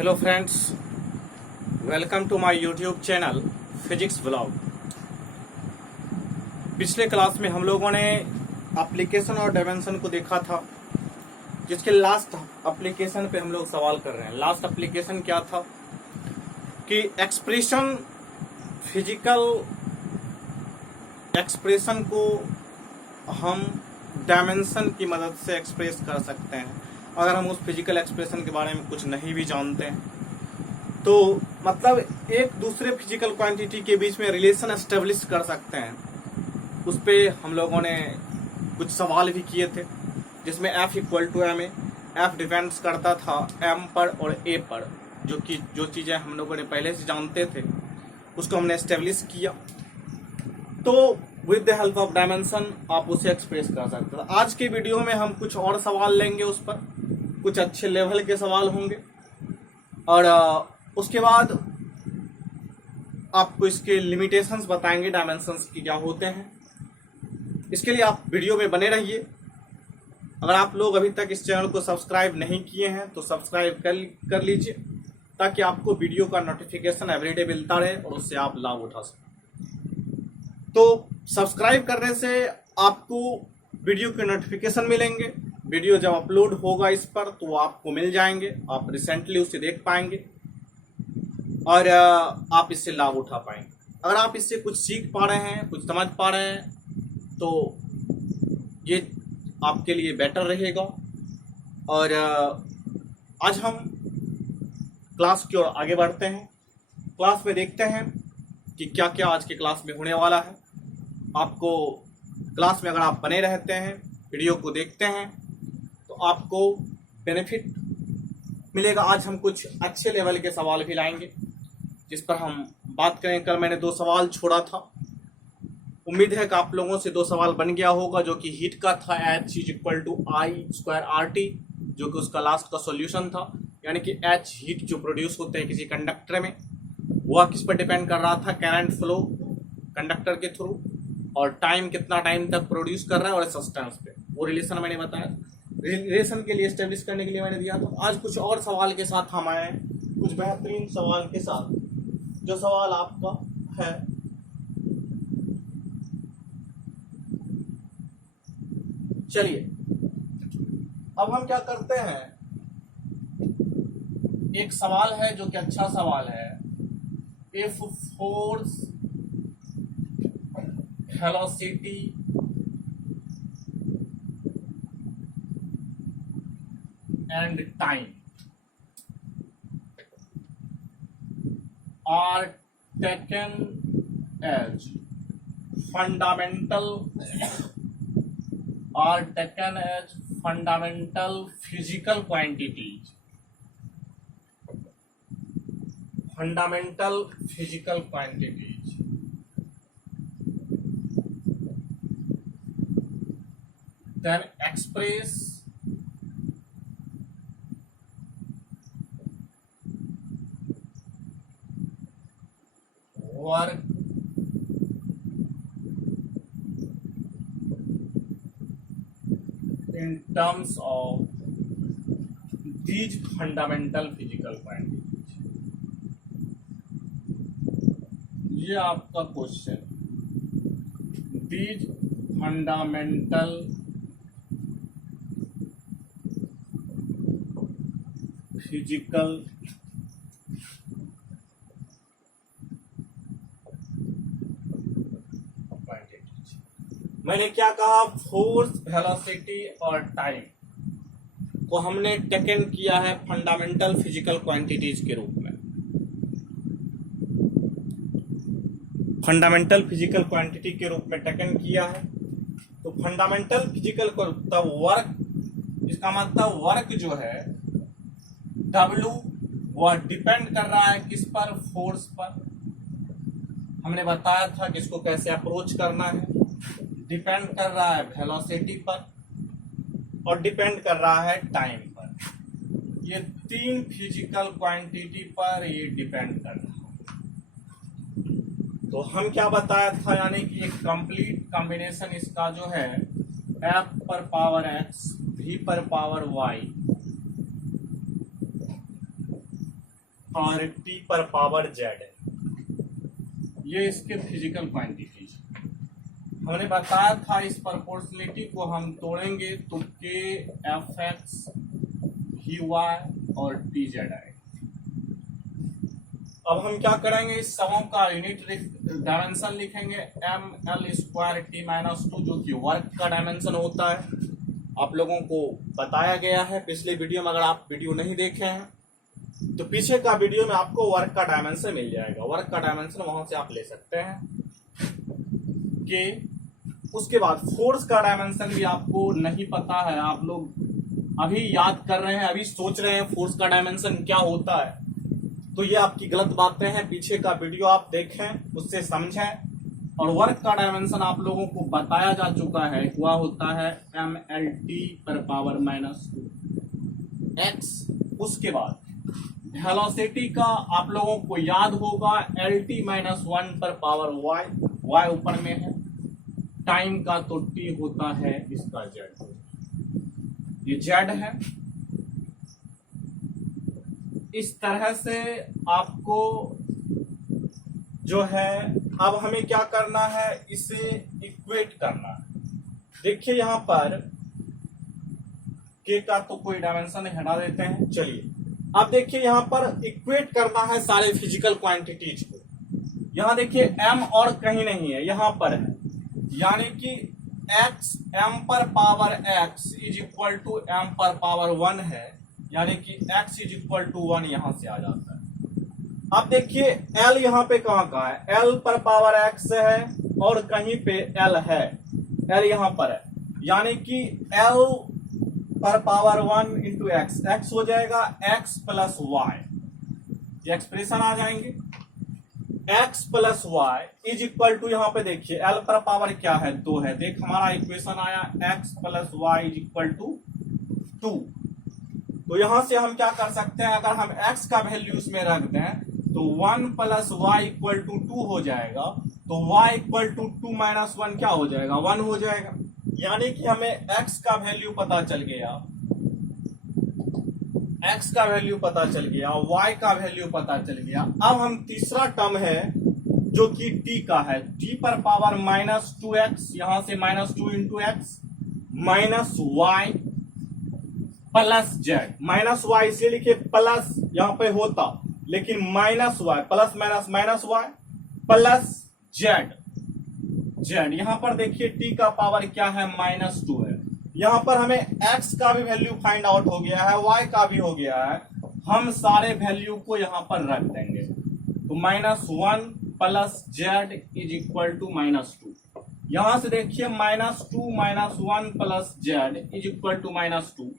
Hello friends, welcome to my YouTube channel physics blog. पिछले class में हम लोगों ने एप्लीकेशन और डायमेंशन को देखा था, जिसके लास्ट एप्लीकेशन पे हम लोग सवाल कर रहे हैं। लास्ट एप्लीकेशन क्या था कि एक्सप्रेशन, फिजिकल एक्सप्रेशन को हम डायमेंशन की मदद से एक्सप्रेस कर सकते हैं। अगर हम उस फिजिकल एक्सप्रेशन के बारे में कुछ नहीं भी जानते हैं तो मतलब एक दूसरे फिजिकल क्वांटिटी के बीच में रिलेशन एस्टेब्लिश कर सकते हैं। उस पे हम लोगों ने कुछ सवाल भी किए थे, जिसमें F equal to M a. F depends करता था M पर और A पर, जो चीज़ें हम लोगों ने पहले से जानते थे उसको हमने एस्टेब्लिश किया। तो with the help of dimension आप उसे एक्सप्रेस कर सकते हैं। आज के वीडियो में हम कुछ और सवाल लेंगे, उस पर कुछ अच्छे लेवल के सवाल होंगे और उसके बाद आपको इसके लिमिटेशंस बताएंगे, डायमेंशंस की क्या होते हैं। इसके लिए आप वीडियो में बने रहिए। अगर आप लोग अभी तक इस चैनल को सब्सक्राइब नहीं किए हैं तो सब्सक्राइब कर लीजिए, ताकि आपको वीडियो का नोटिफिकेशन एवरीडे मिलता रहे और उससे आप लाभ उठा सकें। तो सब्सक्राइब करने से आपको वीडियो के नोटिफिकेशन मिलेंगे। वीडियो जब अपलोड होगा इस पर तो वो आपको मिल जाएंगे, आप रिसेंटली उसे देख पाएंगे और आप इससे लाभ उठा पाएंगे। अगर आप इससे कुछ सीख पा रहे हैं, कुछ समझ पा रहे हैं तो ये आपके लिए बेटर रहेगा। और आज हम क्लास की ओर आगे बढ़ते हैं। क्लास में देखते हैं कि क्या क्या आज के क्लास में होने वाला है। आपको क्लास में अगर आप बने रहते हैं, वीडियो को देखते हैं तो आपको बेनिफिट मिलेगा। आज हम कुछ अच्छे लेवल के सवाल भी लाएंगे जिस पर हम बात करें। कल मैंने 2 सवाल छोड़ा था, उम्मीद है कि आप लोगों से 2 सवाल बन गया होगा, जो कि हीट का था, H is equal to I²RT, जो कि उसका लास्ट का सॉल्यूशन था। यानी कि H हीट जो प्रोड्यूस होते हैं किसी कंडक्टर में, वह किस पर डिपेंड कर रहा था, करंट फ्लो कंडक्टर के थ्रू, और टाइम कितना टाइम तक प्रोड्यूस कर रहा है और सब्सटेंस पे। वो रिलेशन मैंने बताया, रिलेशन के लिए एस्टेब्लिश करने के लिए मैंने दिया। तो आज कुछ और सवाल के साथ हम आए, कुछ बेहतरीन सवाल के साथ। जो सवाल आपका है, चलिए अब हम क्या करते हैं। एक सवाल है जो कि अच्छा सवाल है। If force, velocity and time are taken as fundamental physical quantities, then express work in terms of these fundamental physical quantities। ये आपका क्वेश्चन, these fundamental physical मैंने क्या कहा, फोर्स, वेलोसिटी और टाइम को हमने टेकन किया है फंडामेंटल फिजिकल क्वांटिटीज के रूप में। फंडामेंटल फिजिकल क्वांटिटी के रूप में टेकन किया है। तो फंडामेंटल फिजिकल वर्क, इसका मतलब वर्क जो है W, वह डिपेंड कर रहा है किस पर, फोर्स पर। हमने बताया था कि इसको कैसे अप्रोच करना है। डिपेंड कर रहा है वेलोसिटी पर और डिपेंड कर रहा है टाइम पर। ये 3 फिजिकल क्वांटिटी पर ये डिपेंड कर रहा है। तो हम क्या बताया था, यानी कि एक कंप्लीट कॉम्बिनेशन इसका जो है F पर पावर x, V पर पावर y और टी पर पावर जेड है, ये इसके फिजिकल क्वांटिटीज। हमने बताया था इस प्रोपोर्शनलिटी को हम तोड़ेंगे तो k f x v y और टी जेड आएगा। अब हम क्या करेंगे, इस सबों का यूनिट डायमेंशन लिखेंगे m l square t minus 2, जो कि वर्क का डायमेंशन होता है। आप लोगों को बताया गया है पिछले वीडियो में, अगर आप वीडियो नहीं देखे हैं तो पीछे का वीडियो में आपको वर्क का डायमेंशन मिल जाएगा। वर्क का डायमेंशन वहां से आप ले सकते हैं कि उसके बाद फोर्स का डायमेंशन भी आपको नहीं पता है, आप लोग अभी याद कर रहे हैं, अभी सोच रहे हैं फोर्स का डायमेंशन क्या होता है, तो ये आपकी गलत बातें हैं। पीछे का वीडियो आप देखें, उससे समझें। और वर्क का डायमेंशन आप लोगों को बताया जा चुका है, हुआ होता है एम एल टी पर पावर माइनस 2 एक्स। उसके बाद वेलोसिटी का आप लोगों को याद होगा एल टी माइनस 1 पर पावर वाई, वाई ऊपर में है। टाइम का तो टी होता है इसका जेड, ये जेड है। इस तरह से आपको जो है, अब हमें क्या करना है, इसे इक्वेट करना है। देखिए यहां पर के का तो कोई डायमेंशन हटा देते हैं। चलिए अब देखिए यहां पर इक्वेट करना है सारे फिजिकल क्वांटिटीज को। यहां देखिए m और कहीं नहीं है, यहां पर है, यानी कि x m पर power x is equal to m पर पावर 1 है, यानी कि x इज इक्वल टू 1 यहां से आ जाता है। अब देखिए l यहां पे कहां का है, l पर पावर x है और कहीं पे l है, l यहां पर है, यानी कि l पर पावर 1 इंटू एक्स, एक्स हो जाएगा x प्लस वाई, ये एक्सप्रेशन आ जाएंगे। x plus y is equal to, यहां पे देखिए l पर पावर क्या है, 2 है, देख हमारा इक्वेशन आया x plus y is equal to 2। तो यहां से हम क्या कर सकते हैं, अगर हम x का वैल्यू इसमें रख दें तो 1 प्लस वाई इक्वल टू 2 हो जाएगा, तो y इक्वल टू 2 माइनस 1 क्या हो जाएगा, 1 हो जाएगा। यानी कि हमें x का वैल्यू पता चल गया, x का वैल्यू पता चल गया, y का वैल्यू पता चल गया। अब हम तीसरा टर्म है जो कि t का है, t पर पावर माइनस 2x, यहां से minus 2 into x minus y plus z. Minus y इसलिए लिखे प्लस, यहां पे होता लेकिन minus y, plus minus minus y plus z, z. यहां पर देखिए t का पावर क्या है, माइनस 2 है। यहां पर हमें x का भी वैल्यू फाइंड आउट हो गया है, y का भी हो गया है, हम सारे वैल्यू को यहां पर रख देंगे। तो minus 1 plus z is equal to minus 2। यहां से देखिए minus 2 minus 1 plus z is equal to minus 2।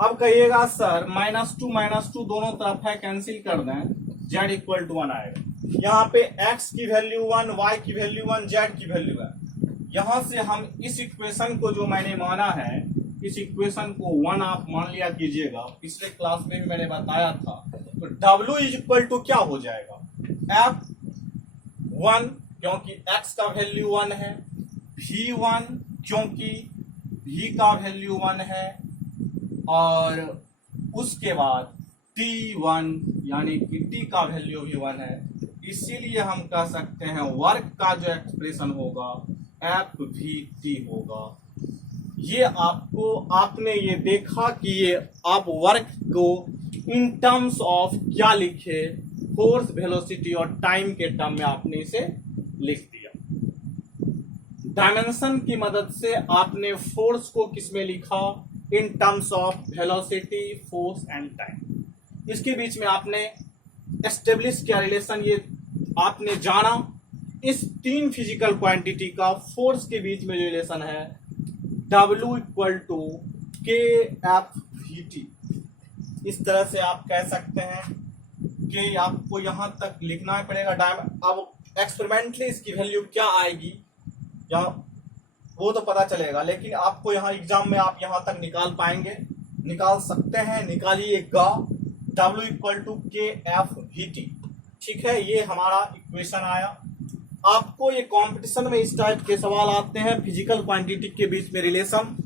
अब कहिएगा सर माइनस 2 दोनों तरफ है, कैंसिल कर दें, जेड इक्वल टू 1 आएगा। यहाँ पे x की वैल्यू 1, y की वैल्यू 1, z की वैल्यू 1। यहां से हम इस इक्वेशन को जो मैंने माना है, इस इक्वेशन को 1 आप मान लिया कीजिएगा, पिछले क्लास में भी मैंने बताया था। तो w इज इक्वल टू क्या हो जाएगा, f1 क्योंकि x का वैल्यू 1 है, v1 क्योंकि v का वैल्यू 1 है, और उसके बाद t1 यानी कि t का वैल्यू भी 1 है। इसीलिए हम कह सकते हैं वर्क का जो एक्सप्रेशन होगा FVT होगा। ये आपको, आपने ये देखा कि ये आप वर्क को इन टर्म्स ऑफ क्या लिखे, फोर्स, वेलोसिटी और टाइम के टर्म में आपने इसे लिख दिया। डायमेंशन की मदद से आपने फोर्स को किसमें लिखा, in terms of velocity, force and time. इसके बीच में आपने एस्टेब्लिश किया रिलेशन, ये आपने जाना इस 3 फिजिकल क्वांटिटी का फोर्स के बीच में जो रिलेशन है W इक्वल टू के एफ वी टी। इस तरह से आप कह सकते हैं कि आपको यहां तक लिखना पड़ेगा। अब एक्सपेरिमेंटली इसकी वैल्यू क्या आएगी या वो तो पता चलेगा, लेकिन आपको यहाँ एग्जाम में आप यहां तक निकाल पाएंगे, निकाल सकते हैं, निकालिएगा। W इक्वल टू के एफ वी टी, ठीक है, ये हमारा इक्वेशन आया। आपको ये कंपटीशन में इस टाइप के सवाल आते हैं, फिजिकल क्वांटिटी के बीच में रिलेशन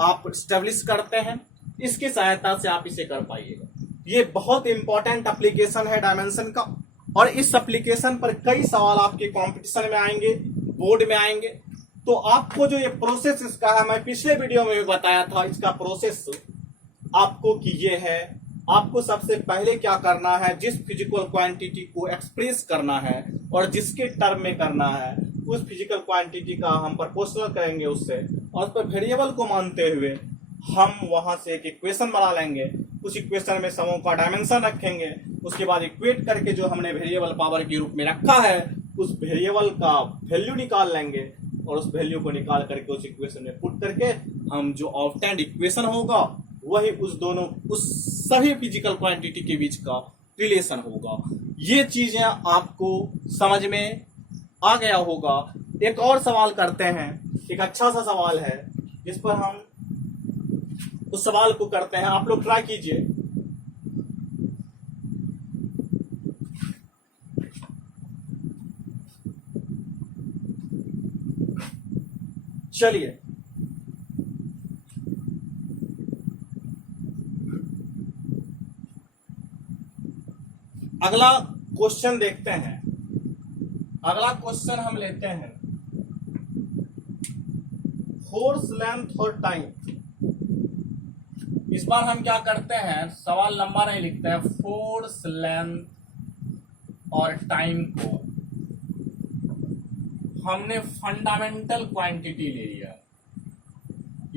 आप स्टेब्लिश करते हैं, इसकी सहायता से आप इसे कर पाइएगा। ये बहुत इंपॉर्टेंट एप्लीकेशन है डायमेंशन का, और इस एप्लीकेशन पर कई सवाल आपके कंपटीशन में आएंगे, बोर्ड में आएंगे। तो आपको जो ये प्रोसेस इसका है, मैं पिछले वीडियो में भी बताया था इसका प्रोसेस आपको कि ये है। आपको सबसे पहले क्या करना है, जिस फिजिकल क्वांटिटी को एक्सप्रेस करना है और जिसके टर्म में करना है, उस फिजिकल क्वांटिटी का हम प्रोपोर्शनल करेंगे उससे, और उस पर वेरिएबल को मानते हुए हम वहां से एक इक्वेशन बना लेंगे। उस इक्वेशन में समूह का डायमेंशन रखेंगे, उसके बाद इक्वेट करके जो हमने वेरिएबल पावर के रूप में रखा है उस वेरिएबल का वैल्यू निकाल लेंगे, और उस वैल्यू को निकाल करके उस इक्वेशन में पुट करके हम जो ऑब्टेंड इक्वेशन होगा वही उस सभी फिजिकल क्वांटिटी के बीच का रिलेशन होगा। ये चीजें आपको समझ में आ गया होगा। एक और सवाल करते हैं, एक अच्छा सा सवाल है जिस पर हम उस सवाल को करते हैं, आप लोग ट्राई कीजिए। चलिए अगला क्वेश्चन देखते हैं। अगला क्वेश्चन हम लेते हैं फोर्स लेंथ और टाइम। इस बार हम क्या करते हैं, सवाल लंबा नहीं लिखते हैं, फोर्स लेंथ और टाइम को हमने फंडामेंटल क्वांटिटी ले लिया।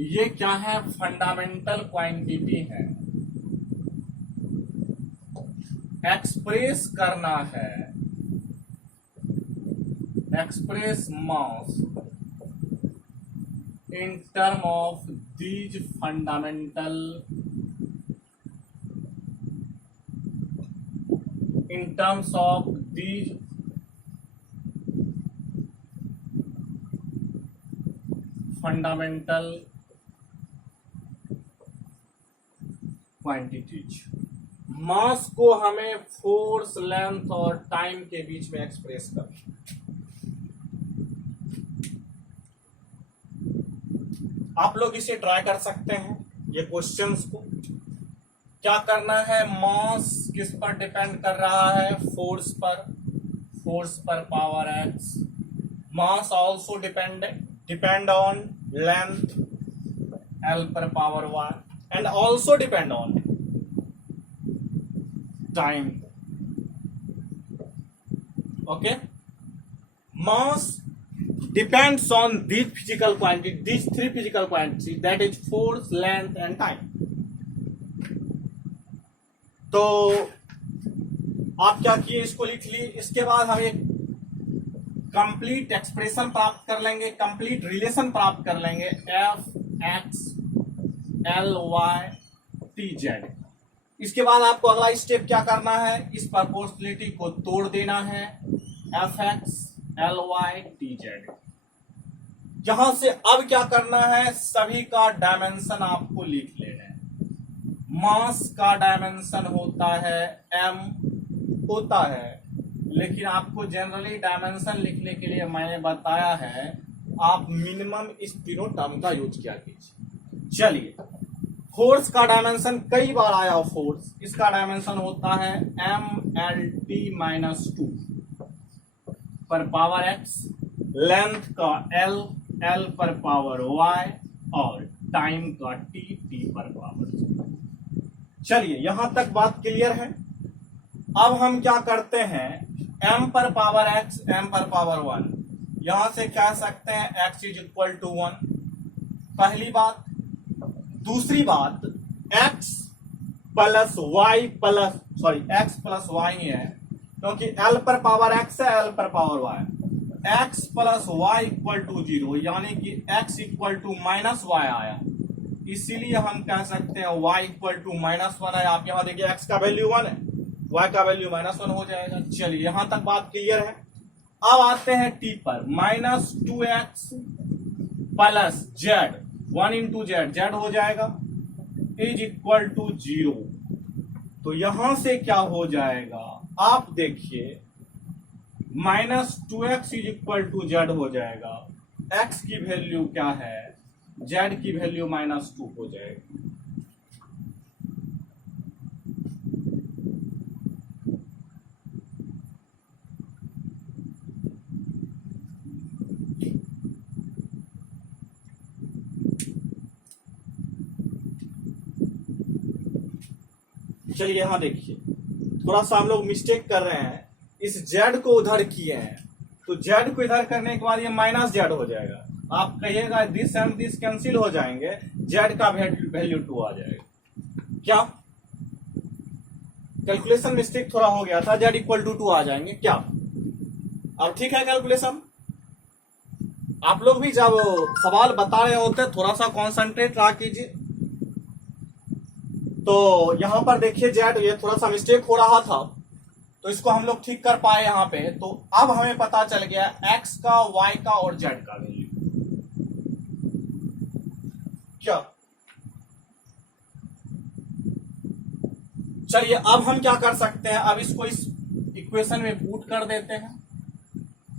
ये क्या है, फंडामेंटल क्वांटिटी है। एक्सप्रेस करना है, express mass in term of these fundamental in terms of these fundamental quantities। मास को हमें फोर्स लेंथ और टाइम के बीच में एक्सप्रेस करना। आप लोग इसे ट्राई कर सकते हैं ये क्वेश्चंस को। क्या करना है, मास किस पर डिपेंड कर रहा है, फोर्स पर power x. Mass also depend on length L पर power y, and also depend on time. Okay, mass depends on these three physical quantities, that is force, length and time। तो आप क्या किए, इसको लिख ली। इसके बाद हम एक कंप्लीट एक्सप्रेशन प्राप्त कर लेंगे, कंप्लीट रिलेशन प्राप्त कर लेंगे, f x l y t z. इसके बाद आपको अगला स्टेप क्या करना है, इस प्रोपोर्शनलिटी को तोड़ देना है, f x l y t z. यहां से अब क्या करना है, सभी का डायमेंशन आपको लिख लेना है। मास का डायमेंशन होता है m होता है, लेकिन आपको जनरली डायमेंशन लिखने के लिए मैंने बताया है आप मिनिमम इस तीनों टर्म का यूज किया कीजिए। चलिए, फोर्स का डायमेंशन कई बार आया, फोर्स इसका डायमेंशन होता है m/L/T-2 पर पावर x, लेंथ का l पर पावर y और टाइम का t पर पावर z। चलिए, यहां तक बात क्लियर है। अब हम क्या करते हैं, m पर पावर x, m पर पावर 1, यहां से कह सकते हैं x = 1, पहली बात। दूसरी बात, x प्लस y है, क्योंकि l पर पावर x है, l पर power y, x plus y equal to 0, यानी कि x equal to minus y आया, इसीलिए हम कह सकते हैं y इक्वल टू -1 है। आप यहां देखिए x का वैल्यू 1 है, y का वैल्यू -1 हो जाएगा। चलिए, यहां तक बात क्लियर है। अब आते हैं t पर, -2x plus z, 1 into z हो जाएगा, इज इक्वल टू 0। तो यहां से क्या हो जाएगा, आप देखिए, -2x is equal to z हो जाएगा। x की वैल्यू क्या है, z की वैल्यू -2 हो जाएगी। चलिए यहाँ देखिए, थोड़ा सा हम लोग मिस्टेक कर रहे हैं, इस जेड को उधर किए हैं, तो जेड को इधर करने के बाद ये माइनस जेड हो जाएगा। आप कहिएगा दिस एंड दिस कैंसिल हो जाएंगे, जेड का वैल्यू 2 आ जाएगा। क्या कैलकुलेशन मिस्टेक थोड़ा हो गया था, जेड इक्वल टू 2 आ जाएंगे क्या? अब ठीक है कैलकुलेशन? आप लोग भी जब सवाल बता रहे होते थोड़ा सा कॉन्सेंट्रेट रहा कीजिए। तो यहां पर देखिए जेड, ये थोड़ा सा मिस्टेक हो रहा था, तो इसको हम लोग ठीक कर पाए यहाँ पे। तो अब हमें पता चल गया एक्स का, वाई का और जेड का वैल्यू क्या। चलिए अब हम क्या कर सकते हैं, अब इसको इस इक्वेशन में पुट कर देते हैं।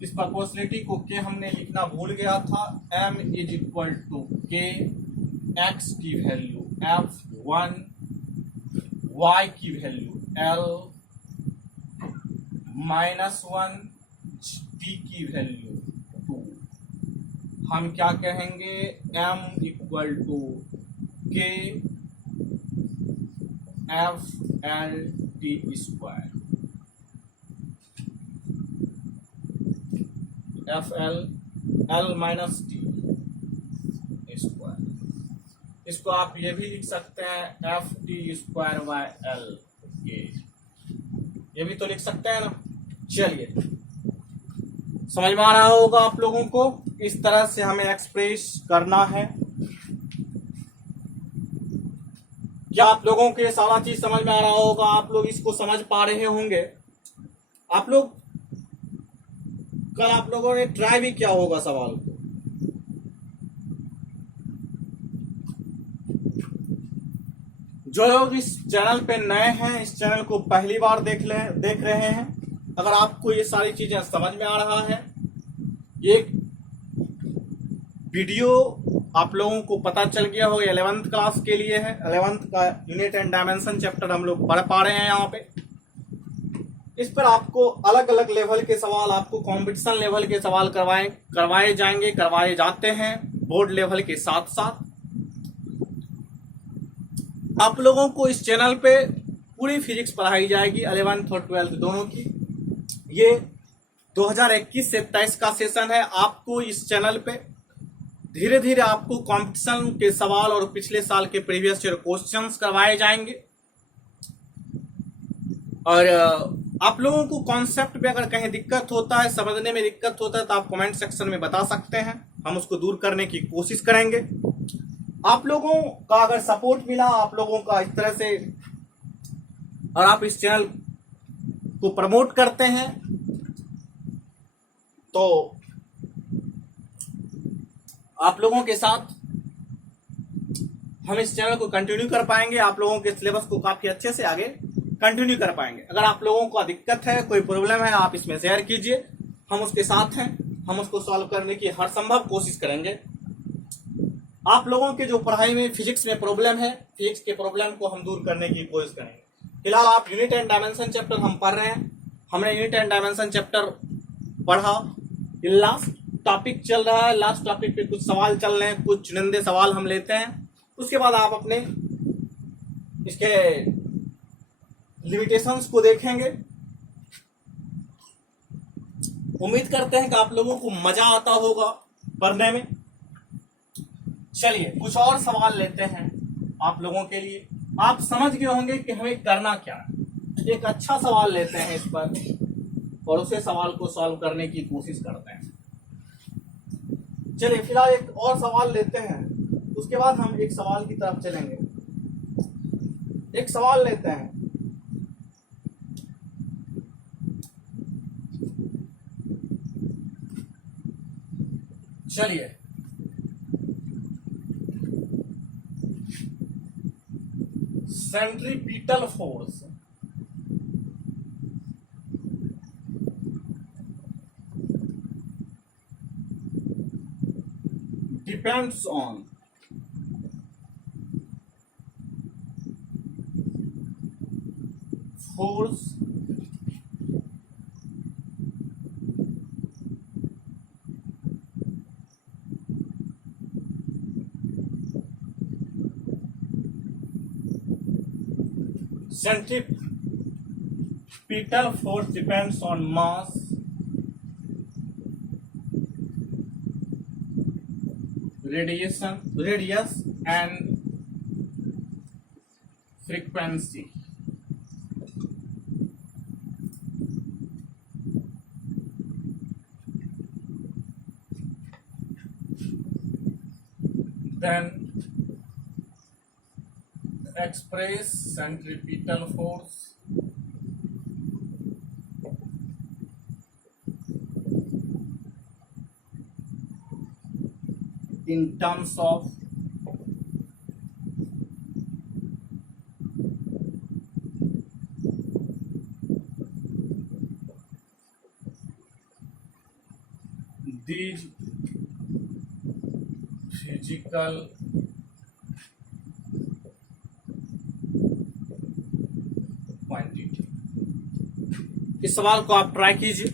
इस प्रोपोर्शनलिटी को के हमने लिखना भूल गया था, m इज इक्वल टू के, एक्स की वैल्यू f1, y की वैल्यू l -1, t की वैल्यू 2। हम क्या कहेंगे, m इक्वल टू के F L T square, F L L minus T square. इसको आप ये भी लिख सकते हैं F T square by L के, ये भी तो लिख सकते हैं ना। चलिए समझ में आ रहा होगा आप लोगों को, इस तरह से हमें एक्सप्रेस करना है। क्या आप लोगों के सारा चीज समझ में आ रहा होगा? आप लोग इसको समझ पा रहे होंगे। आप लोग कल आप लोगों ने ट्राई भी किया होगा सवाल को। जो लोग इस चैनल पे नए हैं, इस चैनल को पहली बार देख रहे हैं, अगर आपको ये सारी चीजें समझ में आ रहा है, ये वीडियो आप लोगों को पता चल गया होगा 11th क्लास के लिए है। 11th का यूनिट एंड डायमेंशन चैप्टर हम लोग पढ़ पा रहे हैं यहाँ पे। इस पर आपको अलग अलग लेवल के सवाल, आपको कंपटीशन लेवल के सवाल करवाए जाते हैं बोर्ड लेवल के साथ साथ। आप लोगों को इस चैनल पे पूरी फिजिक्स पढ़ाई जाएगी, 11th और 12th दोनों की। ये 2021 से 23 का सेशन है। आपको इस चैनल पे धीरे धीरे आपको कंपटीशन के सवाल और पिछले साल के प्रीवियस ईयर क्वेश्चंस करवाए जाएंगे। और आप लोगों को कॉन्सेप्ट में अगर कहीं दिक्कत होता है, समझने में दिक्कत होता है, तो आप कमेंट सेक्शन में बता सकते हैं, हम उसको दूर करने की कोशिश करेंगे। आप लोगों का अगर सपोर्ट मिला, आप लोगों का इस तरह से, और आप इस चैनल को प्रमोट करते हैं, तो आप लोगों के साथ हम इस चैनल को कंटिन्यू कर पाएंगे, आप लोगों के सिलेबस को काफी अच्छे से आगे कंटिन्यू कर पाएंगे। अगर आप लोगों को दिक्कत है, कोई प्रॉब्लम है, आप इसमें शेयर कीजिए, हम उसके साथ हैं, हम उसको सॉल्व करने की हर संभव कोशिश करेंगे। आप लोगों के जो पढ़ाई में फिजिक्स में प्रॉब्लम है, फिजिक्स के प्रॉब्लम को हम दूर करने की कोशिश करेंगे। फिलहाल आप यूनिट एंड डायमेंशन चैप्टर हम पढ़ रहे हैं, हमने यूनिट एंड डायमेंशन चैप्टर पढ़ा, लास्ट टॉपिक चल रहा है, लास्ट टॉपिक पे कुछ सवाल चल रहे हैं, कुछ चुनिंदे सवाल हम लेते हैं, उसके बाद आप अपने इसके लिमिटेशंस को देखेंगे। उम्मीद करते हैं कि आप लोगों को मजा आता होगा पढ़ने में। चलिए कुछ और सवाल लेते हैं आप लोगों के लिए। आप समझ गए होंगे कि हमें करना क्या है। एक अच्छा सवाल लेते हैं इस पर और उसे सवाल को सॉल्व करने की कोशिश करते हैं। चलिए फिलहाल एक और सवाल लेते हैं, उसके बाद हम एक सवाल की तरफ चलेंगे। एक सवाल लेते हैं, चलिए centripetal force depends on force centripetal force depends on mass, radius and frequency. Then express centripetal force in terms of these physical quantity. इस सवाल को आप ट्राई कीजिए।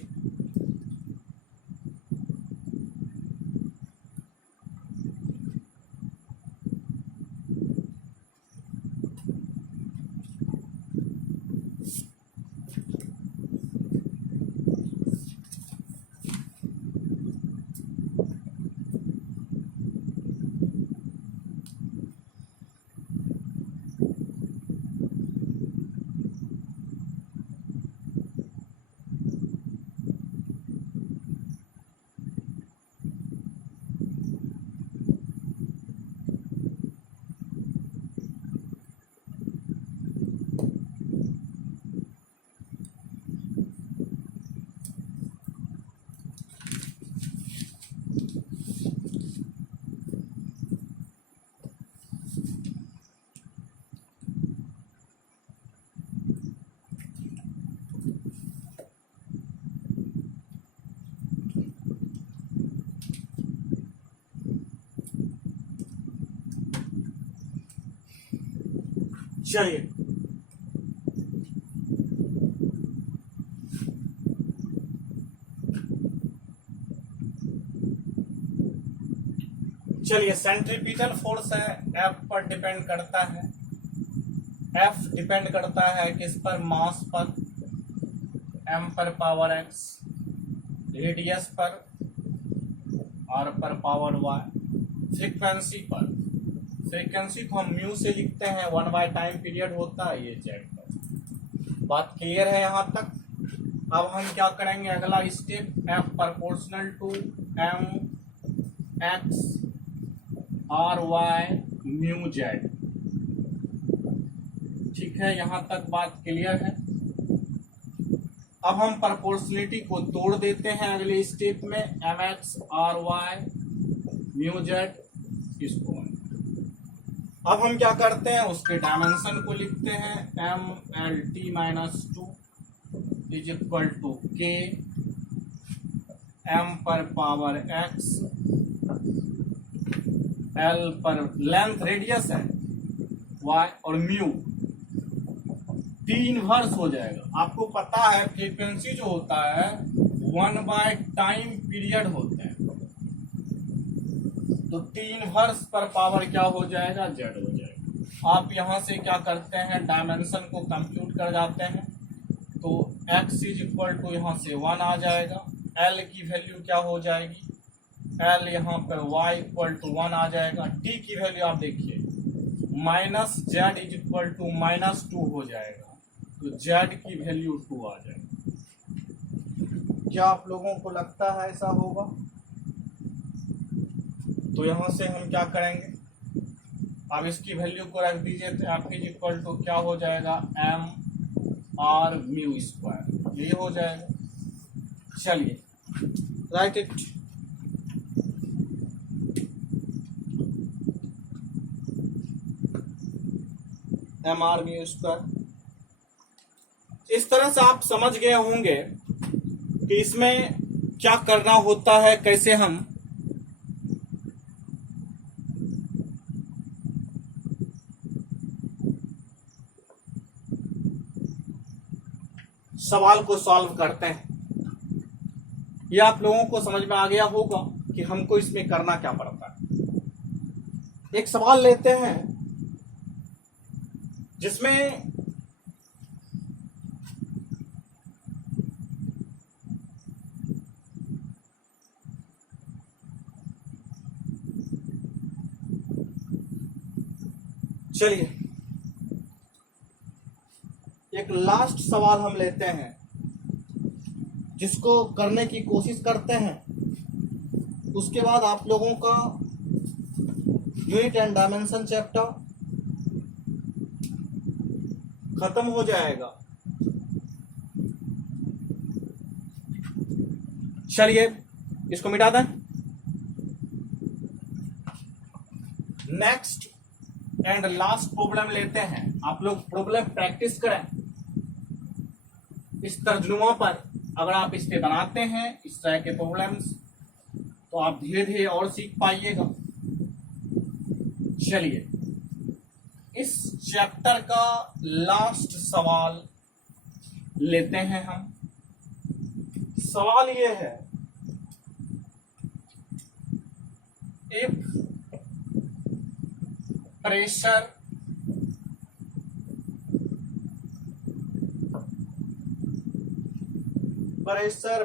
चलिए सेंट्रीपिटल फोर्स है, एफ पर डिपेंड करता है। एफ डिपेंड करता है किस पर? मास पर, एम पर पावर एक्स, रेडियस पर, आर पर पावर वाई, फ्रीक्वेंसी पर। फ्रीक्वेंसी को हम म्यू से लिखते हैं, 1/, टाइम पीरियड होता है ये जेड पर। बात क्लियर है यहाँ तक? अब हम क्या करेंगे? अगला step, f proportional to m x r y mu z. ठीक है, यहाँ तक बात क्लियर है। अब हम प्रोपोर्शनलिटी को तोड़ देते हैं अगले स्टेप में, m x r y mu z इसको। अब हम क्या करते हैं? उसके डायमेंशन को लिखते हैं, m l t minus 2 is equal to k m पर पावर एक्स, एल पर लेंथ रेडियस है वाई, और म्यू टी इनवर्स हो जाएगा। आपको पता है फ्रीक्वेंसी जो होता है 1/, टाइम पीरियड होते हैं, तो टी इनवर्स पर पावर क्या हो जाएगा? जेड हो जाएगा। आप यहां से क्या करते हैं? डायमेंशन को कंप्यूट कर जाते हैं, तो x इज इक्वल टू यहाँ से 1 आ जाएगा, l की वैल्यू क्या हो जाएगी? l यहाँ पर y इक्वल टू 1 आ जाएगा। t की वैल्यू आप देखिए, minus z is equal to -2 हो जाएगा, तो z की वैल्यू 2 आ जाएगी। क्या आप लोगों को लगता है ऐसा होगा? तो यहां से हम क्या करेंगे? अब इसकी वैल्यू को रख दीजिए, तो एफ इज इक्वल टू क्या हो जाएगा? एम आर म्यू स्क्वायर, ये हो जाएगा। चलिए right it. M r mu square. इस तरह से आप समझ गए होंगे कि इसमें क्या करना होता है, कैसे हम सवाल को सॉल्व करते हैं। यह आप लोगों को समझ में आ गया होगा कि हमको इसमें करना क्या पड़ता है। एक सवाल लेते हैं जिसमें चलिए एक लास्ट सवाल हम लेते हैं, जिसको करने की कोशिश करते हैं। उसके बाद आप लोगों का यूनिट एंड डायमेंशन चैप्टर खत्म हो जाएगा। चलिए इसको मिटा दें। नेक्स्ट एंड लास्ट प्रॉब्लम लेते हैं। आप लोग प्रॉब्लम प्रैक्टिस करें इस तर्जुमा पर। अगर आप इस पे बनाते हैं इस तरह के प्रॉब्लम्स तो आप धीरे धीरे और सीख पाइएगा। चलिए इस चैप्टर का लास्ट सवाल लेते हैं हम। सवाल ये है, if pressure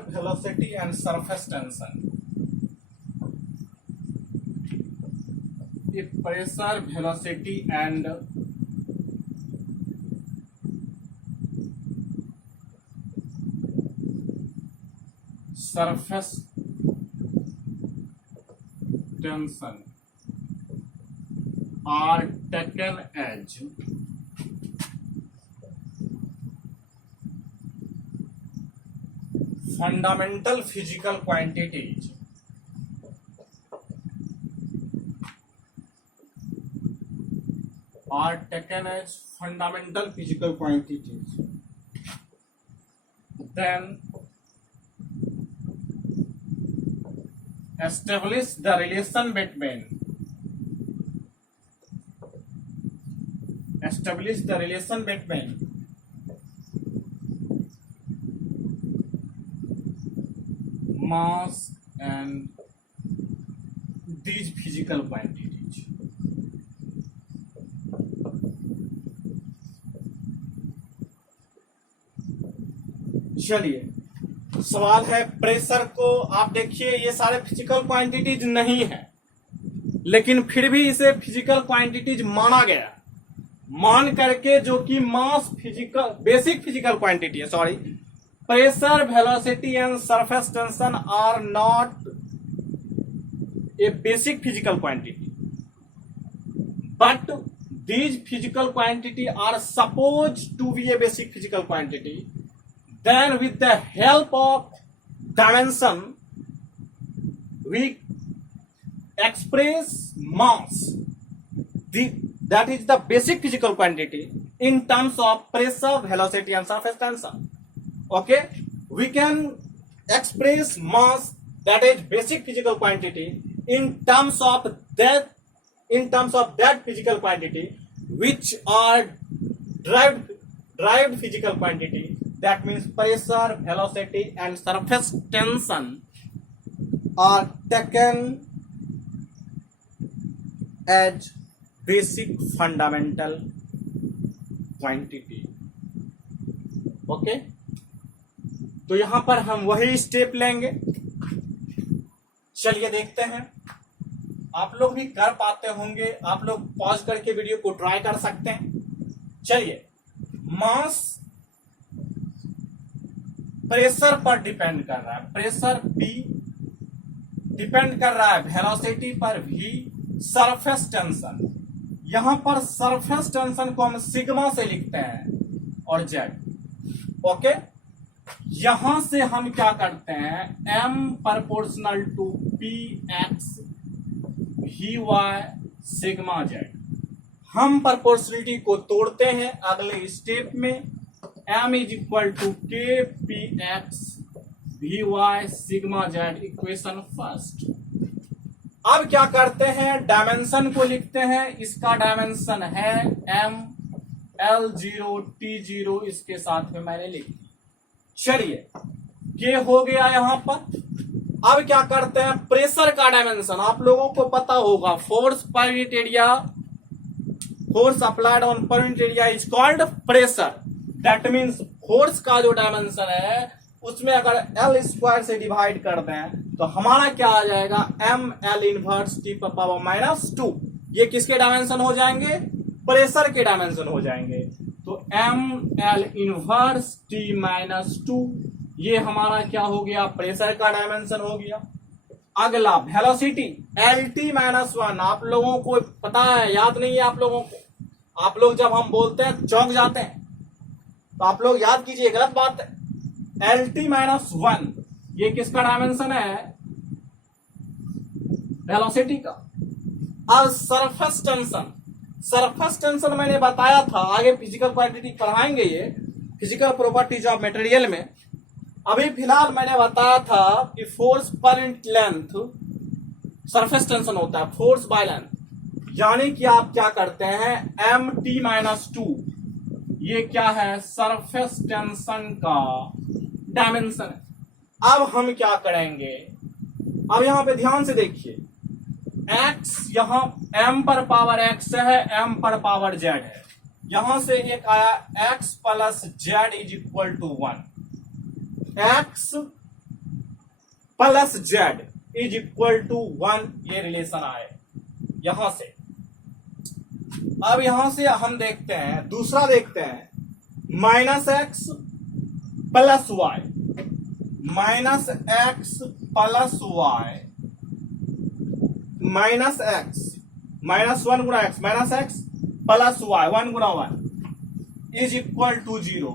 velocity and surface tension, if pressure, velocity and surface tension are taken as fundamental physical quantities, are taken as fundamental physical quantities, then establish the relation between mass and these physical quantities. चलिए सवाल है, pressure को आप देखिए ये सारे physical quantities नहीं है, लेकिन फिर भी इसे फिजिकल क्वांटिटीज माना गया। मान करके जो कि mass physical basic physical quantity है, sorry, pressure velocity and surface tension are not a basic physical quantity, but these physical quantity are supposed to be a basic physical quantity. Then with the help of dimension we express mass, that is the basic physical quantity, in terms of pressure, velocity and surface tension. Okay, we can express mass, that is basic physical quantity, in terms of that physical quantity which are derived physical quantity, that means pressure, velocity and surface tension are taken as basic fundamental quantity. Okay, तो यहां पर हम वही step लेंगे। चलिए देखते हैं, आप लोग भी कर पाते होंगे। आप लोग पॉज करके वीडियो को ट्राई कर सकते हैं। चलिए, मास प्रेशर पर डिपेंड कर रहा है, प्रेशर P डिपेंड कर रहा है वेलोसिटी पर V, सरफेस टेंशन, यहां पर सरफेस टेंशन को हम सिग्मा से लिखते हैं और Z। ओके, यहां से हम क्या करते हैं, M proportional to Px Vy sigma Z, हम प्रोपोर्शनलिटी को तोड़ते हैं अगले स्टेप में। M is equal to K Px Vy sigma Z, equation first. अब क्या करते हैं, डायमेंशन को लिखते हैं। इसका डायमेंशन है M, L0 T0, इसके साथ में मैंने लिख दिया। चलिए, K हो गया यहां पर। अब क्या करते हैं, प्रेशर का डायमेंशन आप लोगों को पता होगा, force per unit area, force applied on per unit area is called pressure. That means force का जो डायमेंशन है उसमें अगर L स्क्वायर से डिवाइड कर दें तो हमारा क्या आ जाएगा, M L इनवर्स T पर पावर -2। ये किसके डायमेंशन हो जाएंगे, प्रेशर के डायमेंशन हो जाएंगे। तो ml इनवर्स t माइनस 2 ये हमारा क्या हो गया, प्रेशर का डायमेंशन हो गया। अगला वेलोसिटी lt माइनस 1, आप लोगों को पता है, याद नहीं है आप लोगों को? आप लोग जब हम बोलते हैं चौंक जाते हैं, तो आप लोग याद कीजिए, गलत बात है। lt माइनस 1 ये किसका डायमेंशन है, वेलोसिटी का। अब सरफेस टेंशन, सरफेस टेंशन मैंने बताया था, आगे फिजिकल क्वांटिटी पढ़ाएंगे, ये फिजिकल प्रॉपर्टीज ऑफ मटेरियल में। अभी फिलहाल मैंने बताया था कि force per unit length surface tension होता है, फोर्स बाय लेंथ। यानी कि आप क्या करते हैं, mt माइनस 2 ये क्या है, सरफेस टेंशन का डायमेंशन है। अब हम क्या करेंगे, अब यहां पे ध्यान से देखिए, x यहां m पर पावर x है, m पर पावर z है। यहां से एक आया x plus z is equal to 1, x plus z is equal to 1, ये रिलेशन आए यहां से। अब यहां से हम देखते हैं, दूसरा देखते हैं, minus x plus y, minus x plus y, minus x minus 1 गुना x, minus x plus y 1 गुना y is equal to 0,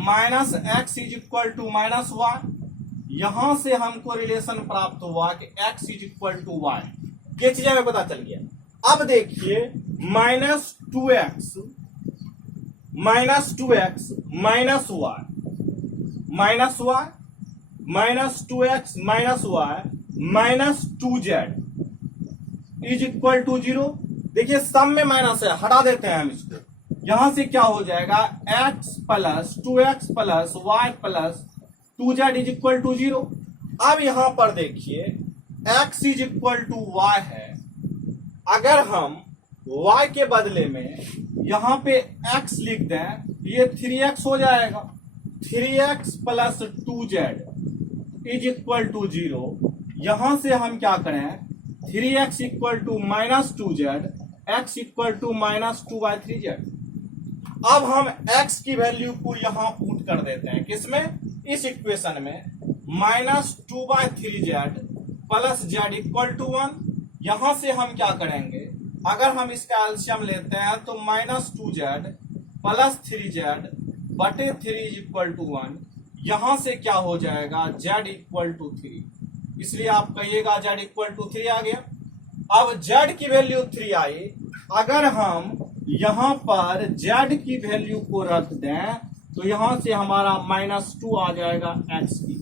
minus x is equal to minus y. यहां से हमको रिलेशन प्राप्त हुआ कि x is equal to y, ये चीज हमें पता चल गया। अब देखिए minus 2x minus 2x minus y minus y minus 2x minus y minus 2z is equal to 0। देखिए सम में माइनस है, हटा देते हैं हम इसको। यहां से क्या हो जाएगा, x plus 2x plus y plus 2z is equal to 0। अब यहां पर देखिए x is equal to y है, अगर हम y के बदले में यहां पे x लिख दें, ये 3x हो जाएगा, 3x plus 2z is equal to 0। यहां से हम क्या करें, 3x equal to minus 2z, x equal to minus 2/3z। अब हम x की वैल्यू को यहां पुट कर देते हैं, किसमें, इस इक्वेशन में, minus 2/3z plus z equal to 1। यहां से हम क्या करेंगे, अगर हम इसका एलसीएम लेते हैं तो माइनस 2z प्लस 3z बटे 3 इज इक्वल टू 1। यहां से क्या हो जाएगा, z इक्वल टू 3, इसलिए आप कहिएगा z इक्वल टू 3 आ गया। अब z की वैल्यू 3 आई, अगर हम यहां पर z की वैल्यू को रख दें तो यहां से हमारा माइनस 2 आ जाएगा x की,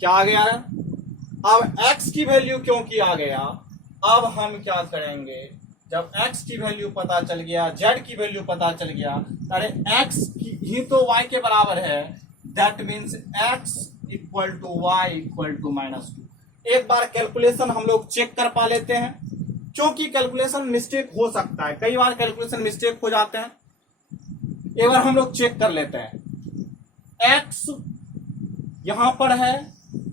क्या आ गया है। अब x की वैल्यू क्योंकि आ गया, अब हम क्या करेंगे, जब x की वैल्यू पता चल गया, z की वैल्यू पता चल गया, अरे x ही तो y के बराबर है, that means x equal to y equal to minus 2। एक बार कैलकुलेशन हम लोग चेक कर पा लेते हैं, क्योंकि कैलकुलेशन मिस्टेक हो सकता है, कई बार कैलकुलेशन मिस्टेक हो जाते हैं। एक बार हम लोग चेक कर लेते हैं, x यहां पर है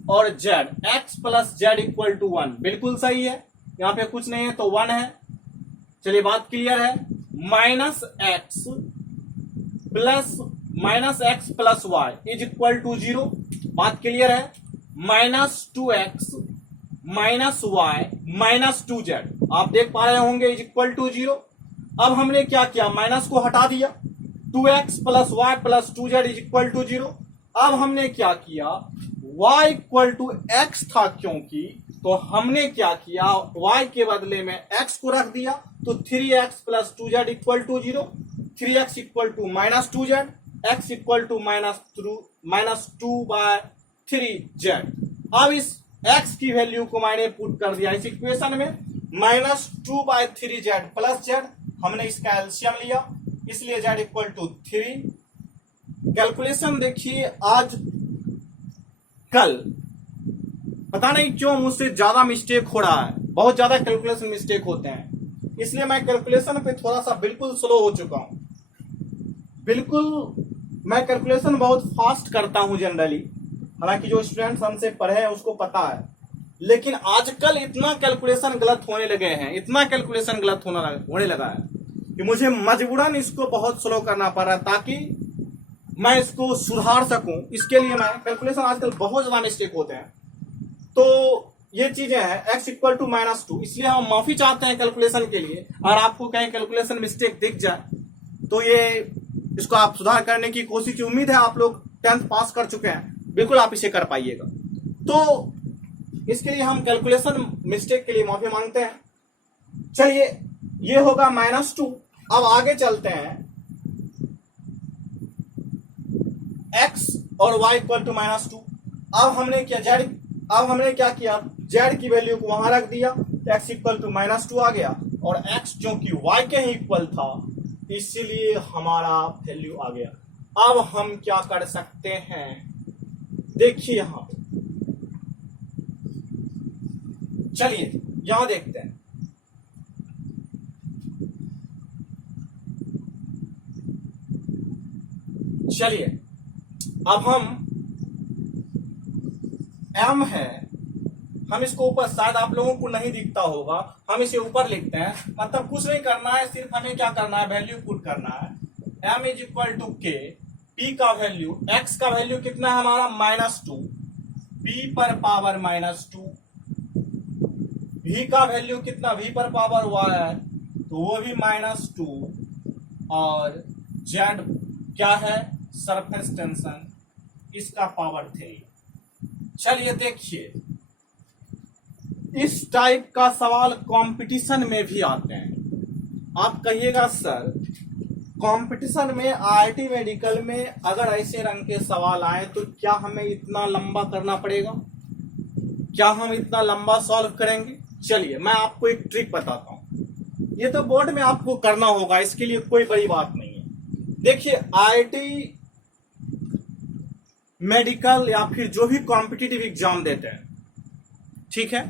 और z, x plus z equal to 1 बिल्कुल सही है, यहां पे कुछ नहीं है तो 1 है। चलिए बात क्लियर है, minus x plus y is equal to 0, बात क्लियर है। Minus 2x minus y minus 2z आप देख पा रहे होंगे इज इक्वल टू 0। अब हमने क्या किया, माइनस को हटा दिया, 2x plus y plus 2z is equal to 0। अब हमने क्या किया, y इक्वल टू x था क्योंकि, तो हमने क्या किया, y के बदले में x को रख दिया, तो 3x plus 2z equal to 0, 3x equal to minus 2z, x equal to minus 2/3z। अब इस x की वैल्यू को मैंने पुट कर दिया इस इक्वेशन में, माइनस 2/3z प्लस z, हमने इसका एलसीएम लिया, इसलिए z इक्वल टू 3। कैलकुलेशन देखिए, आज कल पता नहीं क्यों मुझसे ज्यादा मिस्टेक हो रहा है, बहुत ज्यादा कैलकुलेशन मिस्टेक होते हैं, इसलिए मैं कैलकुलेशन पे थोड़ा सा बिल्कुल स्लो हो चुका हूं। बिल्कुल मैं कैलकुलेशन बहुत फास्ट करता हूं जनरली, हालांकि जो स्टूडेंट्स हमसे पढ़े हैं उसको पता है, लेकिन आजकल इतना कैलकुलेशन गलत होने लगे हैं, इतना कैलकुलेशन गलत होने लगा है कि मुझे मजबूरन इसको बहुत स्लो करना पड़ रहा है ताकि मैं इसको सुधार सकूं। इसके लिए मैं कैलकुलेशन, आजकल बहुत ज्यादा मिस्टेक होते हैं, तो ये चीजें हैं x इक्वल टू -2, इसलिए हम माफी चाहते हैं कैलकुलेशन के लिए। और आपको कहीं कैलकुलेशन मिस्टेक दिख जाए तो ये इसको आप सुधार करने की कोशिश की। उम्मीद है आप लोग 10th पास कर चुके हैं, बिल्कुल आप इसे कर पाइएगा। तो इसके लिए हम कैलकुलेशन मिस्टेक के लिए माफी मांगते हैं। चलिए, ये होगा -2। अब आगे चलते हैं, x और y इक्वल टू -2। अब हमने क्या किया, z की वैल्यू को वहां रख दिया, x इक्वल टू -2 आ गया, और x जो कि y के ही इक्वल था, इसलिए हमारा वैल्यू आ गया। अब हम क्या कर सकते हैं, देखिए यहां पे, चलिए यहां देखते हैं। चलिए, अब हम m है, हम इसको ऊपर, शायद आप लोगों को नहीं दिखता होगा, हम इसे ऊपर लिखते हैं। मतलब कुछ नहीं करना है, सिर्फ हमें क्या करना है, वैल्यू पुट करना है। m is equal to k, p का वैल्यू, x का वैल्यू कितना है हमारा -2, p पर पावर -2, v का वैल्यू कितना, v पर पावर y है तो वो भी -2, और z क्या है, सरफेस टेंशन, इसका पावर 3। चलिए देखिए, इस टाइप का सवाल कंपटीशन में भी आते हैं। आप कहिएगा सर, कंपटीशन में आईआईटी मेडिकल में अगर ऐसे रंग के सवाल आए तो क्या हमें इतना लंबा करना पड़ेगा, क्या हम इतना लंबा सॉल्व करेंगे? चलिए मैं आपको एक ट्रिक बताता हूं, ये तो बोर्ड में आपको करना होगा, इसके लिए कोई बड़ी बात नहीं है। देखिए, आईआईटी मेडिकल या फिर जो भी कॉम्पिटिटिव एग्जाम देते हैं, ठीक है,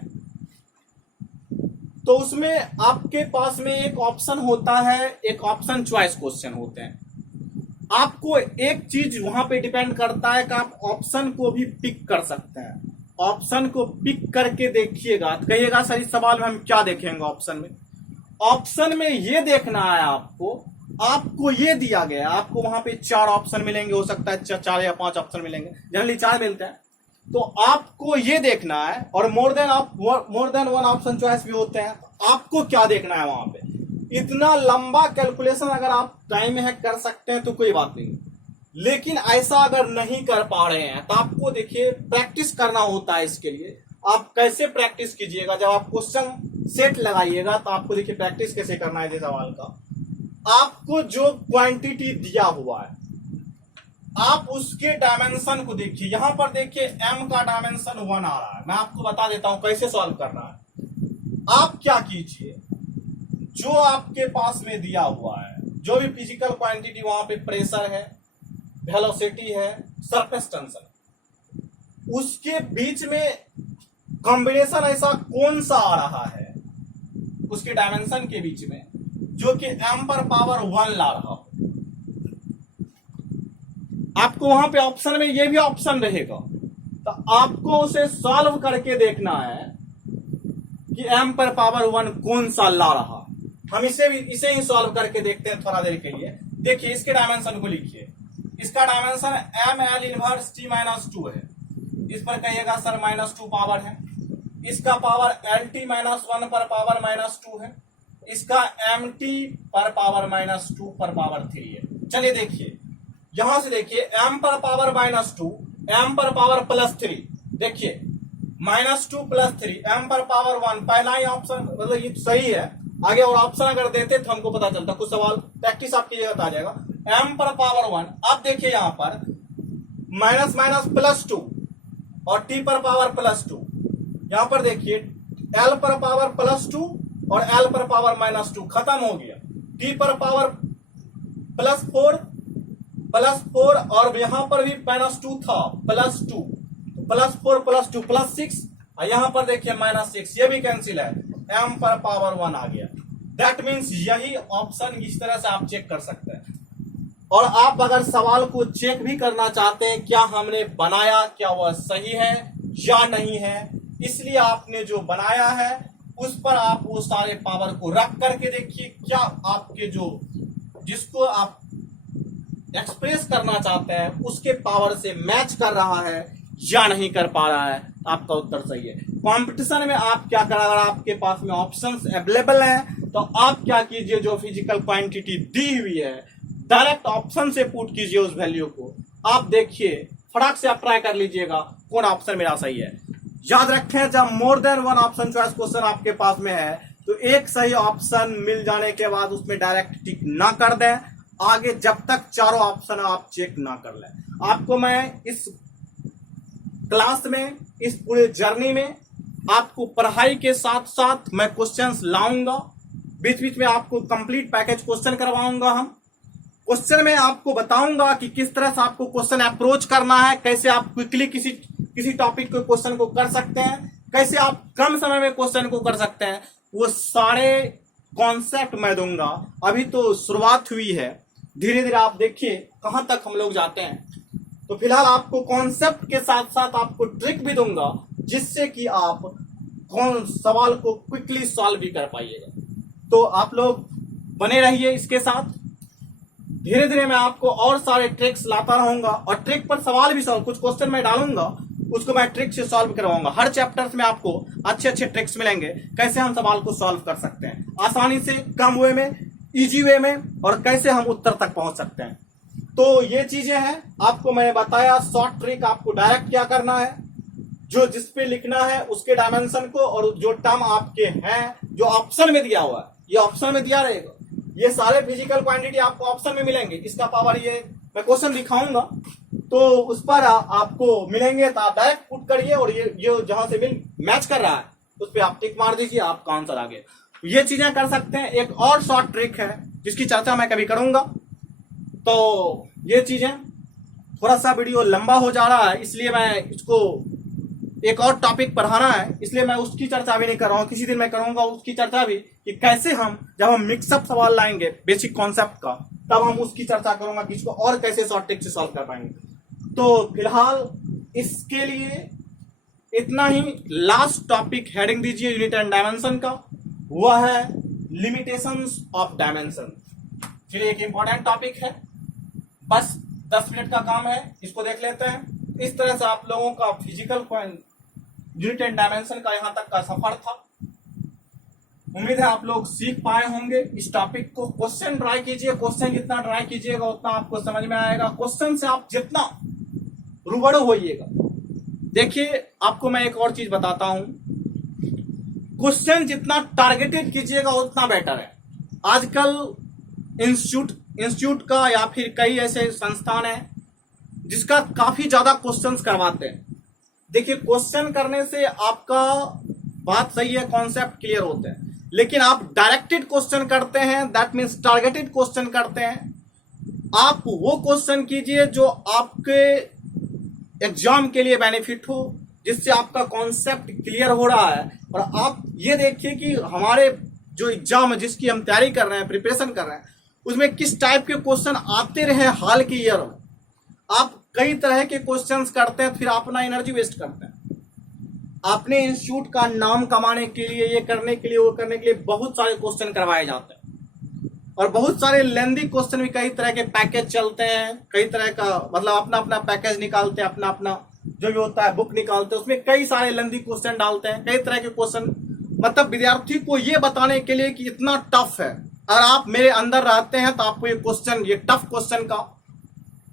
तो उसमें आपके पास में एक ऑप्शन होता है, एक ऑप्शन चॉइस क्वेश्चन होते हैं। आपको एक चीज वहां पे डिपेंड करता है कि आप ऑप्शन को भी पिक कर सकते हैं। ऑप्शन को पिक करके देखिएगा तो कहिएगा सर इस सवाल में हम क्या देखेंगे ऑप्शन में। ऑप्शन में ये देखना है आपको ये दिया गया, आपको वहां पे 4 ऑप्शन मिलेंगे, हो सकता है 4 या 5 ऑप्शन मिलेंगे, जनरली 4 मिलते हैं। तो आपको ये देखना है, और मोर देन वन ऑप्शन चॉइस भी होते हैं। आपको क्या देखना है वहां पे, इतना लंबा कैलकुलेशन अगर आप टाइम में कर सकते हैं तो कोई बात नहीं, लेकिन ऐसा अगर नहीं कर पा रहे हैं तो आपको देखिए प्रैक्टिस करना होता है। इसके लिए आप कैसे प्रैक्टिस कीजिएगा, जब आप क्वेश्चन सेट लगाइएगा तो आपको देखिए प्रैक्टिस कैसे करना है। सवाल का आपको जो क्वांटिटी दिया हुआ है, आप उसके डायमेंशन को देखिए। यहां पर देखिए m का डायमेंशन 1 आ रहा है। मैं आपको बता देता हूं कैसे सॉल्व करना है। आप क्या कीजिए, जो आपके पास में दिया हुआ है, जो भी फिजिकल क्वांटिटी, वहां पे प्रेशर है, वेलोसिटी है, सरफेस टेंशन, उसके बीच में कॉम्बिनेशन ऐसा कौन सा आ रहा है उसके डायमेंशन के बीच में जो कि m पर पावर 1 ला रहा हो। आपको वहां पे ऑप्शन में ये भी ऑप्शन रहेगा, तो आपको उसे सॉल्व करके देखना है कि m पर पावर 1 कौन सा ला रहा। हम इसे ही सॉल्व करके देखते हैं थोड़ा देर के लिए। देखिए इसके डायमेंशन को लिखिए, इसका डायमेंशन ml इनवर्स t -2 है। इस पर कहिएगा सर -2 पावर है। इसका पावर lt -1 पर पावर -2 है। इसका mt पर पावर -2 पर पावर 3 है। चलिए देखिए, यहां से देखिए m पर पावर -2, m पर पावर +3, देखिए -2 +3, m पर पावर 1, पहला ही ऑप्शन, मतलब ये सही है। आगे और ऑप्शन अगर देते तो हमको पता चलता, कुछ सवाल प्रैक्टिस आपकी जगह आ जाएगा। m पर पावर 1, अब देखिए यहां पर -+2 और t पर पावर +2, यहां पर देखिए l पर पावर +2 और l पर पावर -2, खत्म हो गया। t पर पावर +4 और यहां पर भी -2 था, +2, +4 +2 +6, और यहां पर देखिए -6, ये भी कैंसिल है, m पर पावर 1 आ गया। दैट मीन्स यही ऑप्शन इस तरह से आप चेक कर सकते हैं। और आप अगर सवाल को चेक भी करना चाहते हैं क्या हमने बनाया, क्या वह सही है या नहीं है, इसलिए आपने जो बनाया है उस पर आप वो सारे पावर को रख करके देखिए क्या आपके जो जिसको आप एक्सप्रेस करना चाहते हैं उसके पावर से मैच कर रहा है या नहीं कर पा रहा है। आपका उत्तर सही है। कंपटीशन में आप क्या करें, अगर आपके पास में ऑप्शंस अवेलेबल हैं तो आप क्या कीजिए, जो फिजिकल क्वांटिटी दी हुई है डायरेक्ट ऑप्शन से पुट कीजिए उस वैल्यू को। आप देखिए फटाक से आप ट्राई कर लीजिएगा कौन ऑप्शन मेरा सही है। याद रखें जब मोर than one option choice question आपके पास में है तो एक सही ऑप्शन मिल जाने के बाद उसमें डायरेक्ट टिक ना कर दें, आगे जब तक चारों ऑप्शन आप चेक ना कर लें। आपको मैं इस क्लास में, इस पूरे जर्नी में आपको पढ़ाई के साथ साथ मैं क्वेश्चंस लाऊंगा, बीच बीच में आपको कंप्लीट पैकेज क्वेश्चन करवाऊंगा। हम क्वेश्चन में आपको बताऊंगा कि किस तरह से आपको क्वेश्चन अप्रोच करना है, कैसे आप क्विकली किसी टॉपिक के क्वेश्चन को कर सकते हैं, कैसे आप कम समय में क्वेश्चन को कर सकते हैं, वो सारे कॉन्सेप्ट मैं दूंगा। अभी तो शुरुआत हुई है, धीरे धीरे आप देखिए कहां तक हम लोग जाते हैं। तो फिलहाल आपको कॉन्सेप्ट के साथ साथ आपको ट्रिक भी दूंगा जिससे कि आप कौन सवाल को क्विकली सॉल्व भी कर पाइएगा। तो आप लोग बने रहिए इसके साथ। धीरे धीरे मैं आपको और सारे ट्रिक्स लाता रहूंगा और ट्रिक पर सवाल भी सॉल्व, कुछ क्वेश्चन मैं डालूंगा उसको मैं ट्रिक से सॉल्व करवाऊंगा। हर चैप्टर्स में आपको अच्छे अच्छे ट्रिक्स मिलेंगे कैसे हम सवाल को सॉल्व कर सकते हैं आसानी से, कम वे में, इजी वे में, और कैसे हम उत्तर तक पहुंच सकते हैं। तो ये चीजें हैं आपको मैंने बताया। शॉर्ट ट्रिक आपको डायरेक्ट क्या करना है, जो जिस पे लिखना है उसके डायमेंशन को, और जो टर्म आपके हैं जो ऑप्शन में दिया हुआ है, ये ऑप्शन में दिया रहेगा। ये सारे फिजिकल क्वांटिटी आपको ऑप्शन में मिलेंगे। इसका पावर ये मैं क्वेश्चन दिखाऊंगा तो उस पर आपको मिलेंगे, तो आप डायरेक्ट पुट करिए और ये जहां से मैच कर रहा है उस पर आप टिक मार दीजिए, आपका आंसर आ गया। ये चीजें कर सकते हैं। एक और शॉर्ट ट्रिक है जिसकी चर्चा मैं कभी करूंगा। तो ये चीजें थोड़ा सा वीडियो लंबा हो जा रहा है, इसलिए मैं इसको एक और टॉपिक पढ़ाना है, इसलिए मैं उसकी चर्चा भी नहीं कर रहा हूं। किसी दिन मैं करूंगा उसकी चर्चा भी कि कैसे हम जब हम मिक्सअप सवाल लाएंगे बेसिक कॉन्सेप्ट का, तब हम उसकी चर्चा करूंगा कि इसको और कैसे शॉर्ट ट्रिक से सॉल्व कर पाएंगे। तो फिलहाल इसके लिए इतना ही। लास्ट टॉपिक हेडिंग दीजिए यूनिट एंड डायमेंशन का, वह है लिमिटेशंस ऑफ डायमेंशन। चलिए एक इंपॉर्टेंट टॉपिक है, बस 10 मिनट का काम है, इसको देख लेते हैं। इस तरह से आप लोगों का फिजिकल यूनिट एंड डायमेंशन का यहां तक का सफर था। उम्मीद है आप लोग सीख पाए होंगे इस टॉपिक को। क्वेश्चन ट्राई कीजिए, क्वेश्चन जितना ट्राई कीजिएगा उतना आपको समझ में आएगा। क्वेश्चन से आप जितना रूबरू होइएगा। देखिए आपको मैं एक और चीज बताता हूं, क्वेश्चन जितना टारगेटेड कीजिएगा उतना बेटर है। आजकल इंस्टीट्यूट का या फिर कई ऐसे संस्थान है जिसका काफी ज्यादा क्वेश्चंस करवाते हैं। देखिए क्वेश्चन करने से आपका बात सही है, कॉन्सेप्ट क्लियर होते हैं, लेकिन आप डायरेक्टेड क्वेश्चन करते हैं, दैट मीन्स टारगेटेड क्वेश्चन करते हैं। आप वो क्वेश्चन कीजिए जो आपके एग्जाम के लिए बेनिफिट हो, जिससे आपका कॉन्सेप्ट क्लियर हो रहा है। और आप ये देखिए कि हमारे जो एग्जाम है जिसकी हम तैयारी कर रहे हैं, प्रिपरेशन कर रहे हैं, उसमें किस टाइप के क्वेश्चन आते रहे हाल के ईयर में। आप कई तरह के क्वेश्चंस करते हैं, फिर अपना एनर्जी वेस्ट करते हैं। अपने इंस्टीट्यूट का नाम कमाने के लिए, ये करने के लिए, वो करने के लिए बहुत सारे क्वेश्चन करवाए जाते हैं, और बहुत सारे लेंदी क्वेश्चन भी, कई तरह के पैकेज चलते हैं, कई तरह का मतलब अपना अपना पैकेज निकालते हैं, अपना अपना जो भी होता है बुक निकालते हैं, उसमें कई सारे लेंदी क्वेश्चन डालते हैं, कई तरह के क्वेश्चन, मतलब विद्यार्थी को ये बताने के लिए कि इतना टफ है। अगर आप मेरे अंदर रहते हैं तो आपको ये क्वेश्चन, ये टफ क्वेश्चन का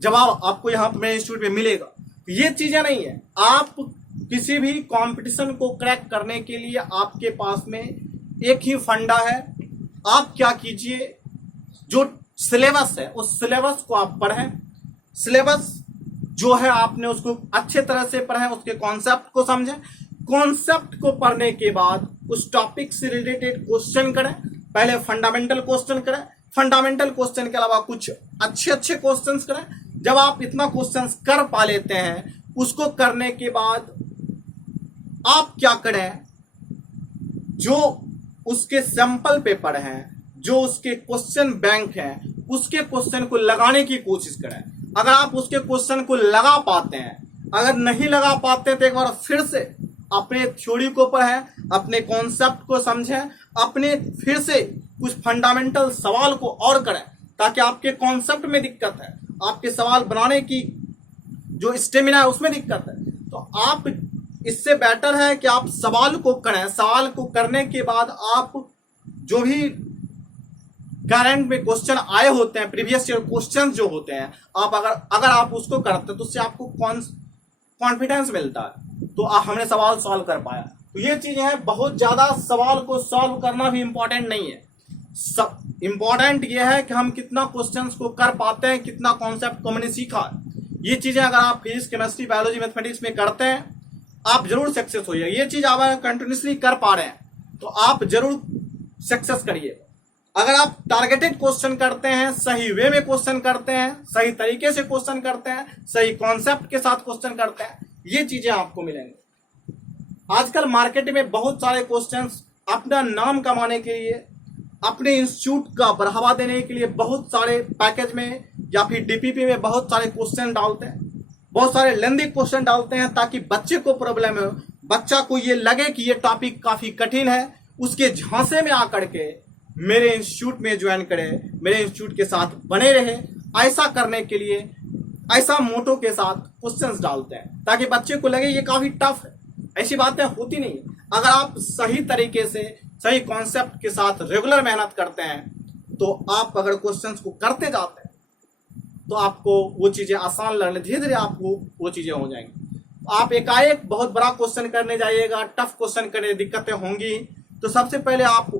जवाब आपको यहाँ मेरे इंस्टीट्यूट में मिलेगा। ये चीजें नहीं है। आप किसी भी कंपटीशन को क्रैक करने के लिए आपके पास में एक ही फंडा है। आप क्या कीजिए, जो सिलेबस है उस सिलेबस को आप पढ़ें। सिलेबस जो है आपने उसको अच्छे तरह से पढ़ें, उसके कॉन्सेप्ट को समझें। कॉन्सेप्ट को पढ़ने के बाद उस टॉपिक से रिलेटेड क्वेश्चन करें। पहले फंडामेंटल क्वेश्चन करें, फंडामेंटल क्वेश्चन के अलावा कुछ अच्छे अच्छे क्वेश्चंस करें। जब आप इतना क्वेश्चंस कर पा लेते हैं, उसको करने के बाद आप क्या करें, जो उसके सैंपल पेपर हैं, जो उसके क्वेश्चन बैंक हैं, उसके क्वेश्चन को लगाने की कोशिश करें। अगर आप उसके क्वेश्चन को लगा पाते हैं, अगर नहीं लगा पाते तो एक बार फिर से अपने थ्योरी को पढ़ें, अपने कॉन्सेप्ट को समझें, अपने फिर से कुछ फंडामेंटल सवाल को और करें, ताकि आपके कॉन्सेप्ट में दिक्कत है, आपके सवाल बनाने की जो स्टेमिना है उसमें दिक्कत है, तो आप इससे बेटर है कि आप सवाल को करें। सवाल को करने के बाद आप जो भी करंट में क्वेश्चन आए होते हैं, प्रीवियस ईयर क्वेश्चन जो होते हैं, आप अगर आप उसको करते हैं तो उससे आपको कॉन्फिडेंस मिलता है, तो हमने सवाल सॉल्व कर पाया। तो ये चीजें हैं, बहुत ज्यादा सवाल को सॉल्व करना भी इंपॉर्टेंट नहीं है। सब इंपॉर्टेंट ये है कि हम कितना क्वेश्चंस को कर पाते हैं, कितना कॉन्सेप्ट को हमने सीखा है। ये चीजें अगर आप फिजिक्स, केमिस्ट्री, बायोलॉजी, मैथमेटिक्स में करते हैं, आप जरूर सक्सेस होइए। ये चीज आप कंटिन्यूसली कर पा रहे हैं तो आप जरूर सक्सेस करिए। अगर आप टारगेटेड क्वेश्चन करते हैं, सही वे में क्वेश्चन करते हैं, सही तरीके से क्वेश्चन करते हैं, सही कॉन्सेप्ट के साथ क्वेश्चन करते हैं, ये चीजें आपको मिलेंगी। आजकल मार्केट में बहुत सारे क्वेश्चंस अपना नाम कमाने के लिए, अपने इंस्टीट्यूट का बढ़ावा देने के लिए बहुत सारे पैकेज में या फिर डीपीपी में बहुत सारे क्वेश्चन डालते हैं, बहुत सारे लेंदी क्वेश्चन डालते हैं, ताकि बच्चे को प्रॉब्लम हो, बच्चा को ये लगे कि ये टॉपिक काफी कठिन है, उसके झांसे में आकर के मेरे इंस्टीट्यूट में ज्वाइन करे, मेरे इंस्टीट्यूट के साथ बने रहे। ऐसा करने के लिए ऐसा मोटो के साथ क्वेश्चंस डालते हैं, ताकि बच्चे को लगे ये काफी टफ है। ऐसी बातें होती नहीं। अगर आप सही तरीके से, सही कॉन्सेप्ट के साथ रेगुलर मेहनत करते हैं, तो आप अगर क्वेश्चंस को करते जाते हैं तो आपको वो चीजें आसान लगने, धीरे धीरे आपको वो चीजें हो जाएंगी। आप एकाएक बहुत बड़ा क्वेश्चन करने जाइएगा, टफ क्वेश्चन करने दिक्कतें होंगी, तो सबसे पहले आप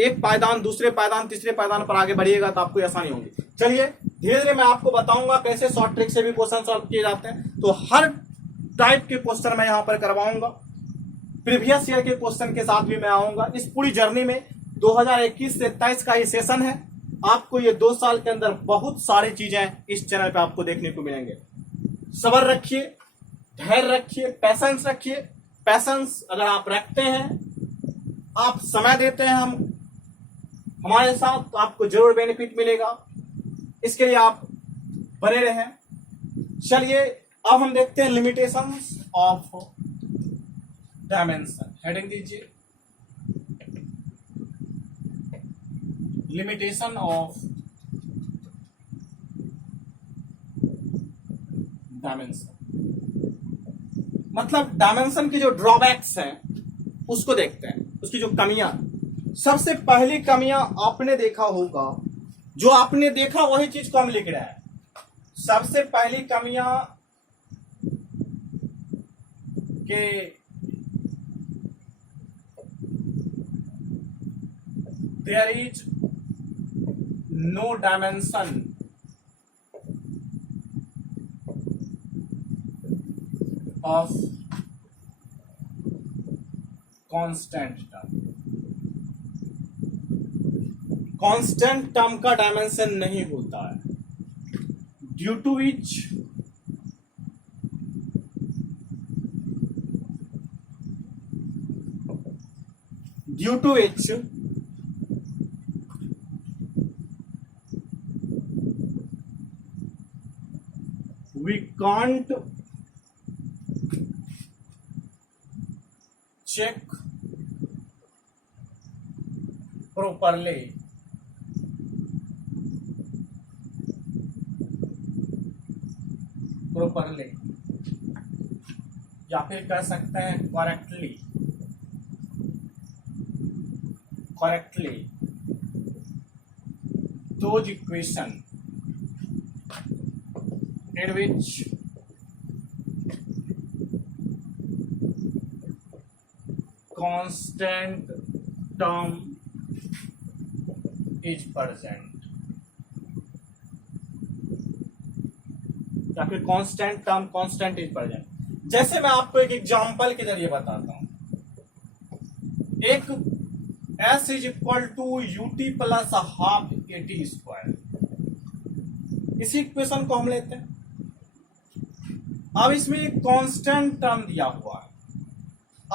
एक पायदान, दूसरे पायदान, तीसरे पायदान पर आगे बढ़िएगा तो आपको आसानी होगी। चलिए धीरे धीरे मैं आपको बताऊंगा कैसे शॉर्ट ट्रिक से भी क्वेश्चन सॉल्व किए जाते हैं। तो हर टाइप के क्वेश्चन मैं यहाँ पर करवाऊंगा, प्रीवियस ईयर के क्वेश्चन के साथ भी मैं आऊंगा। इस पूरी जर्नी में 2021 से 23 का ये सेशन है। आपको ये 2 साल के अंदर बहुत सारी चीजें इस चैनल पे आपको देखने को मिलेंगे। सब्र रखिए, धैर्य रखिए, पैसेंस रखिए। पैसेंस अगर आप रखते हैं, आप समय देते हैं हमारे साथ, तो आपको जरूर बेनिफिट मिलेगा। इसके लिए आप बने रहें। चलिए अब हम देखते हैं लिमिटेशंस ऑफ डायमेंशन। हेडिंग दीजिए, लिमिटेशन ऑफ डायमेंशन। मतलब डायमेंशन की जो ड्रॉबैक्स हैं उसको देखते हैं, उसकी जो कमियां। सबसे पहली कमियां आपने देखा होगा, जो आपने देखा वही चीज को हम लिख रहे हैं। सबसे पहली कमियां के there is no dimension of constant term. Constant term का डायमेंशन नहीं होता है, due to which we can't check properly या फिर कह सकते हैं correctly those equation in which constant term is present, या फिर constant term constant is present. जैसे मैं आपको एक एग्जांपल के जरिए बताता हूं। एक s is equal to ut plus half at square, इसी इक्वेशन को हम लेते हैं। अब इसमें एक कांस्टेंट टर्म दिया हुआ है,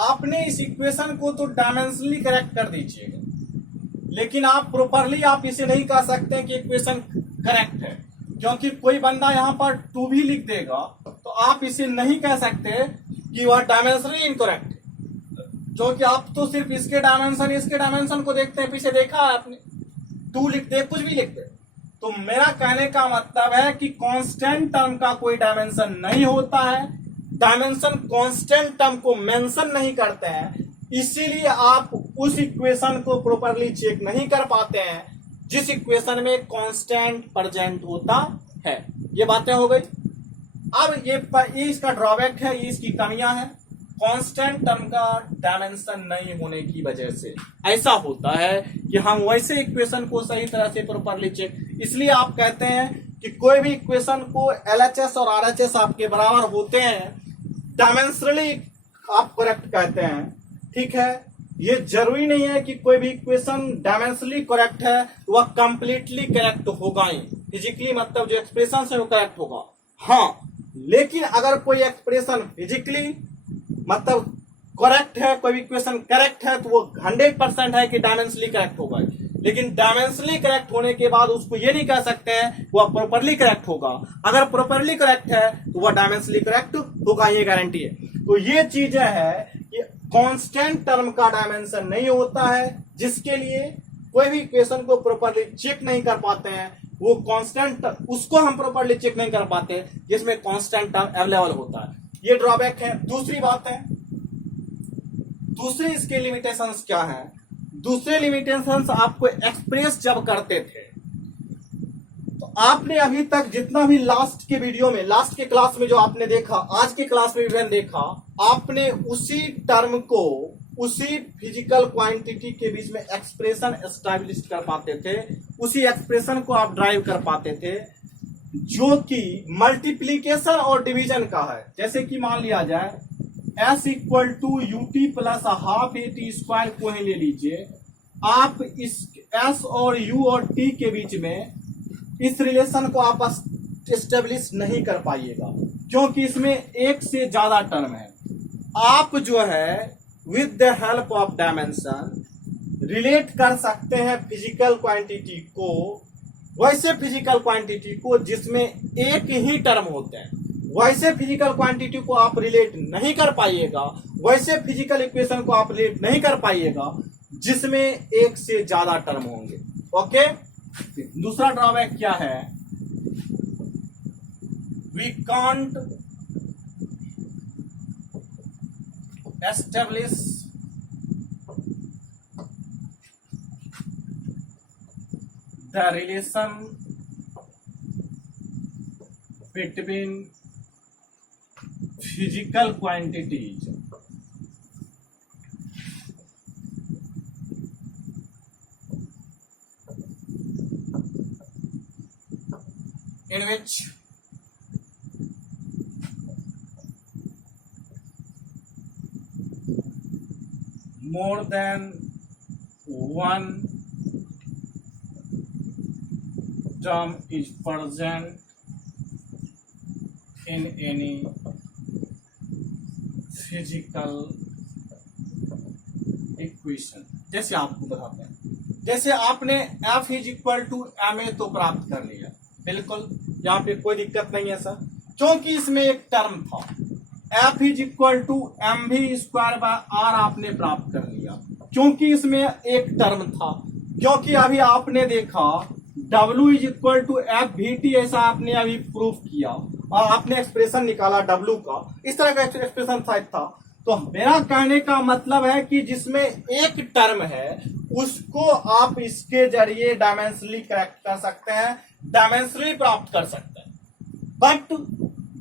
आपने इस इक्वेशन को तो डायमेंशनली करेक्ट कर दीजिएगा, लेकिन आप प्रॉपरली आप इसे नहीं कह सकते कि इक्वेशन करेक्ट है, क्योंकि कोई बंदा यहां पर 2 भी लिख देगा तो आप इसे नहीं कह सकते कि वह डायमेंशनली इनकरेक्ट है, क्योंकि आप तो सिर्फ इसके डायमेंशन को देखते हैं, पीछे देखा है आपने, 2 लिखते हैं, कुछ भी लिखते हैं। तो मेरा कहने का मतलब है कि कांस्टेंट टर्म का कोई डायमेंशन नहीं होता है, डायमेंशन कांस्टेंट टर्म को मेंशन नहीं करते हैं, इसीलिए आप उस इक्वेशन को प्रॉपरली चेक नहीं कर पाते हैं जिस इक्वेशन में कांस्टेंट प्रेजेंट होता है। ये बातें हो गई। अब ये इसका ड्रॉबैक है, ये इसकी कमियां हैं। कांस्टेंट टर्म का डायमेंशन नहीं होने की वजह से ऐसा होता है कि हम वैसे इक्वेशन को सही तरह से प्रॉपरली चेक, इसलिए आप कहते हैं कि कोई भी इक्वेशन को LHS और RHS आपके बराबर होते हैं, डायमेंशनली आप करेक्ट कहते हैं, ठीक है। ये जरूरी नहीं है कि कोई भी इक्वेशन डायमेंशनली करेक्ट है वह कंप्लीटली करेक्ट होगा ही, फिजिकली मतलब जो एक्सप्रेशन है वो करेक्ट होगा, हाँ। लेकिन अगर कोई एक्सप्रेशन फिजिकली मतलब करेक्ट है, कोई इक्वेशन करेक्ट है, तो वो 100% है कि डायमेंशनली करेक्ट होगा। लेकिन डायमेंशनली करेक्ट होने के बाद उसको ये नहीं कह सकते हैं वह प्रॉपरली करेक्ट होगा। अगर प्रॉपरली करेक्ट है तो वह डायमेंशनली करेक्ट होगा, ये गारंटी है। तो ये चीजें है कि कांस्टेंट टर्म का डायमेंशन नहीं होता है, जिसके लिए कोई भी इक्वेशन को प्रॉपरली चेक नहीं कर पाते हैं, वो कांस्टेंट उसको हम प्रॉपरली चेक नहीं कर पाते जिसमें कांस्टेंट टर्म अवेलेबल होता है। ये ड्रॉबैक है। दूसरी बात है, दूसरी इसके लिमिटेशंस क्या है? दूसरे लिमिटेशंस आपको एक्सप्रेस जब करते थे तो आपने अभी तक जितना भी लास्ट के वीडियो में, लास्ट के क्लास में जो आपने देखा, आज के क्लास में भी देखा, आपने उसी टर्म को उसी फिजिकल क्वांटिटी के बीच में एक्सप्रेशन एस्टैब्लिश कर पाते थे, उसी एक्सप्रेशन को आप ड्राइव कर पाते थे जो कि मल्टीप्लीकेशन और डिवीजन का है। जैसे कि मान लिया जाए S equal to UT plus half AT square को ही ले लीजिए, आप इस S और U और T के बीच में इस रिलेशन को आप एस्टेब्लिश नहीं कर पाइएगा, क्योंकि इसमें एक से ज्यादा टर्म है। आप जो है with the help of dimension relate कर सकते हैं फिजिकल क्वांटिटी को वैसे फिजिकल क्वांटिटी को जिसमें एक ही टर्म होते हैं, वैसे फिजिकल क्वांटिटी को आप रिलेट नहीं कर पाइएगा, वैसे फिजिकल इक्वेशन को आप रिलेट नहीं कर पाइएगा जिसमें एक से ज्यादा टर्म होंगे। ओके। दूसरा ड्रॉबैक क्या है? We can't establish the relation between physical quantities in which more than one term is present in any physical equation। जैसे आपको बताते हैं, जैसे आपने F is equal to MA तो प्राप्त कर लिया, बिल्कुल यहाँ पे कोई दिक्कत नहीं है सर, क्योंकि इसमें एक टर्म था। F is equal to MV square by R आपने प्राप्त कर लिया, क्योंकि इसमें एक टर्म था। क्योंकि अभी आपने देखा W is equal to FVT, ऐसा आपने अभी प्रूफ किया और आपने एक्सप्रेशन निकाला W का, इस तरह का एक्सप्रेशन था। तो मेरा कहने का मतलब है कि जिसमें एक टर्म है उसको आप इसके जरिए डायमेंशनली करेक्ट कर सकते हैं, डायमेंशनली प्राप्त कर सकते हैं। बट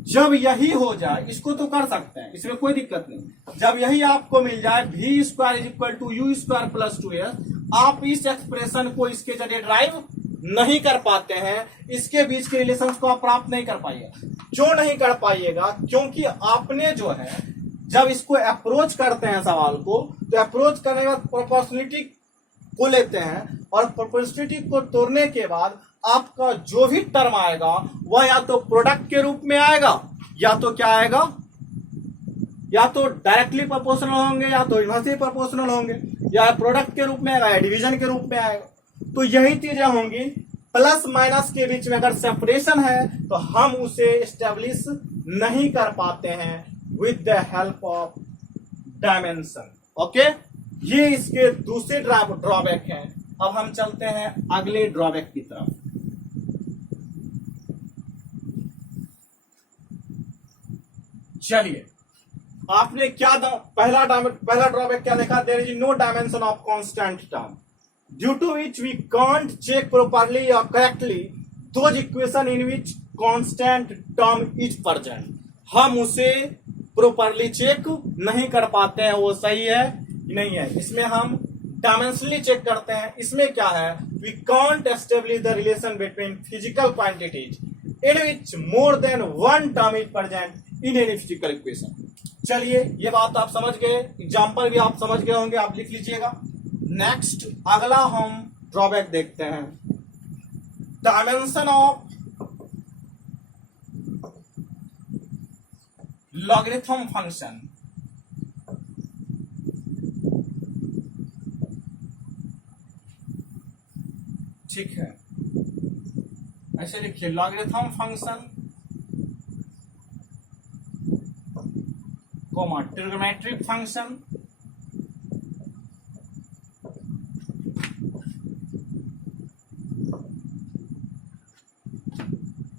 जब यही हो जाए, इसको तो कर सकते हैं, इसमें कोई दिक्कत नहीं। जब यही आपको मिल जाए V square is equal to U square plus 2S, आप इस एक्सप्रेशन को इसके जरिए ड्राइव नहीं कर पाते हैं, इसके बीच के रिलेशन को आप प्राप्त नहीं कर पाइएगा। क्यों नहीं कर पाइएगा? क्योंकि आपने जो है जब इसको अप्रोच करते हैं सवाल को, तो अप्रोच करने के बाद प्रोपोर्शनलिटी को लेते हैं और प्रोपोर्शनलिटी को तोड़ने के बाद आपका जो भी टर्म आएगा वह या तो प्रोडक्ट के रूप में आएगा, या तो क्या आएगा, या तो डायरेक्टली प्रोपोर्शनल होंगे, या तो इनवर्सली प्रोपोर्शनल होंगे, या प्रोडक्ट के रूप में आएगा, या डिवीजन के रूप में आएगा। तो यही चीजें होंगी। प्लस माइनस के बीच में अगर सेपरेशन है तो हम उसे एस्टेब्लिश नहीं कर पाते हैं, with the help of dimension. Okay, ये इसके दूसरे ड्रॉबैक हैं। अब हम चलते हैं अगले ड्रॉबैक की तरफ। चलिए, आपने क्या पहला ड्रॉबैक क्या देखा? There is no dimension of constant term due to which we can't check properly और correctly those equation in which constant term is present. हम उसे प्रॉपर्ली चेक नहीं कर पाते हैं, वो सही है नहीं है। इसमें हम डायमेंशनली चेक करते हैं। इसमें क्या है? We can't establish the relation between physical quantities in which more than one term is present in any physical equation. चलिए, ये बात आप समझ गए, एग्जाम्पल भी आप समझ गए होंगे, आप लिख लीजिएगा। नेक्स्ट अगला हम ड्रॉबैक देखते हैं, डायमेंशन ऑफ लॉगरिथम फंक्शन। ठीक है, ऐसे लिखिए, logarithm function comma trigonometric function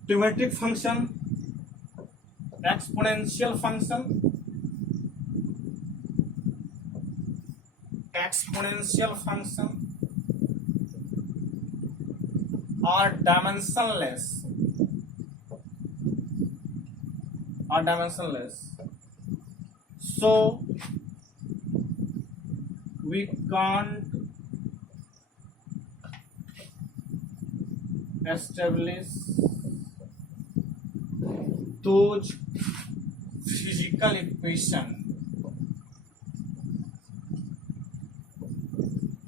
trigonometric function exponential function are dimensionless so we can't establish those physical equation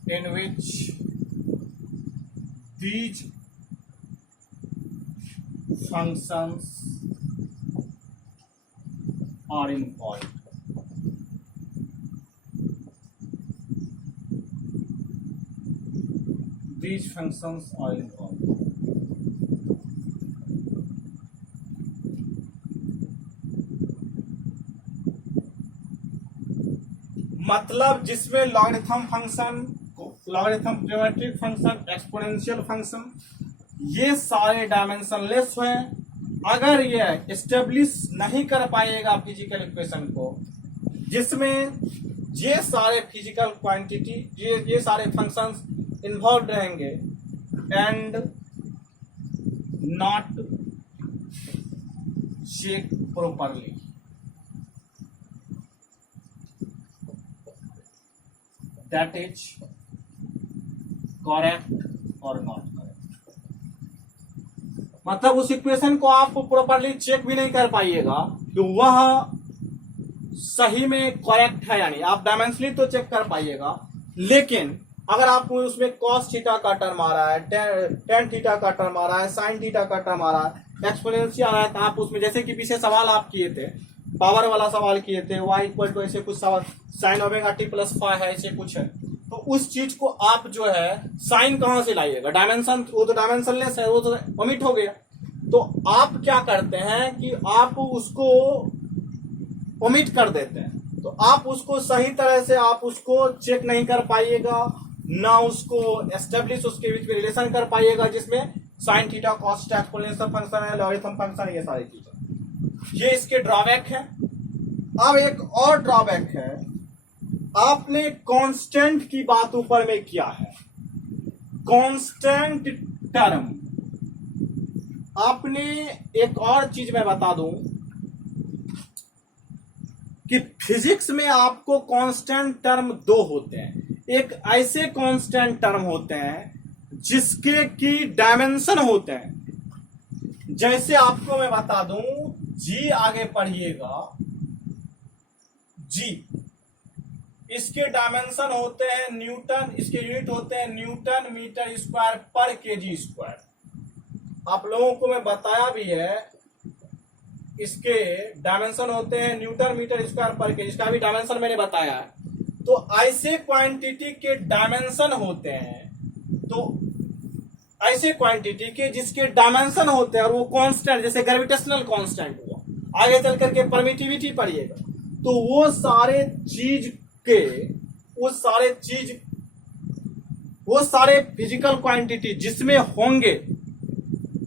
in which these functions are involved. These functions are involved. मतलब जिसमें logarithm function, logarithm trigonometric function, exponential function, ये सारे dimensionless हैं। अगर ये establish नहीं कर पाएगा फिजिकल इक्वेशन को, जिसमें ये सारे फिजिकल क्वांटिटी, ये सारे फंक्शंस इन्वॉल्व रहेंगे and not check properly, that is correct और नॉट करेक्ट। मतलब उस इक्वेशन को आप प्रॉपर्ली चेक भी नहीं कर पाइएगा कि वह सही में करेक्ट है, यानी आप डायमेंशनली तो चेक कर पाइएगा, लेकिन अगर आप उसमें कॉस थीटा का टर्म आ रहा है, टेन थीटा का टर्म आ रहा है, साइन थीटा का टर्म आ रहा है, एक्सपोनेंशियल आ रहा है, तो आप उसमें, जैसे कि पीछे सवाल आप किए थे, पावर वाला सवाल किए थे, y इक्वल टू ऐसे कुछ सवाल, sine omega T plus five है, ऐसे कुछ है, तो उस चीज को आप जो है साइन कहां से लाइएगा? डायमेंशन, वो तो डायमेंशनलेस है, वो तो ओमिट हो गया। तो आप क्या करते हैं कि आप उसको ओमिट कर देते हैं, तो आप उसको सही तरह से आप उसको चेक नहीं कर पाइएगा, ना उसको एस्टेब्लिश उसके बीच में रिलेशन कर पाइएगा, जिसमें sine theta cos theta exponential function है, लॉगरिथम फंक्शन है, ये सारी चीजें, ये इसके ड्रॉबैक है। अब एक और ड्रॉबैक है, आपने कांस्टेंट की बात ऊपर में किया है, कांस्टेंट टर्म। आपने एक और चीज मैं बता दूं कि फिजिक्स में आपको कांस्टेंट टर्म दो होते हैं। एक ऐसे कांस्टेंट टर्म होते हैं जिसके की डायमेंशन होते हैं, जैसे आपको मैं बता दूं, जी आगे पढ़िएगा, जी इसके डायमेंशन होते हैं न्यूटन, इसके यूनिट होते हैं न्यूटन मीटर स्क्वायर पर केजी स्क्वायर। आप लोगों को मैं बताया भी है, इसके डायमेंशन होते हैं न्यूटन मीटर स्क्वायर पर केजी, इसका भी डायमेंशन मैंने बताया है। तो ऐसे क्वांटिटी के डायमेंशन होते हैं, तो ऐसे क्वांटिटी के जिसके डायमेंशन होते हैं और वो कांस्टेंट, जैसे ग्रेविटेशनल कांस्टेंट हुआ, आगे चल करके परमिटिविटी पढ़िएगा। तो वो सारे फिजिकल क्वांटिटी जिसमें होंगे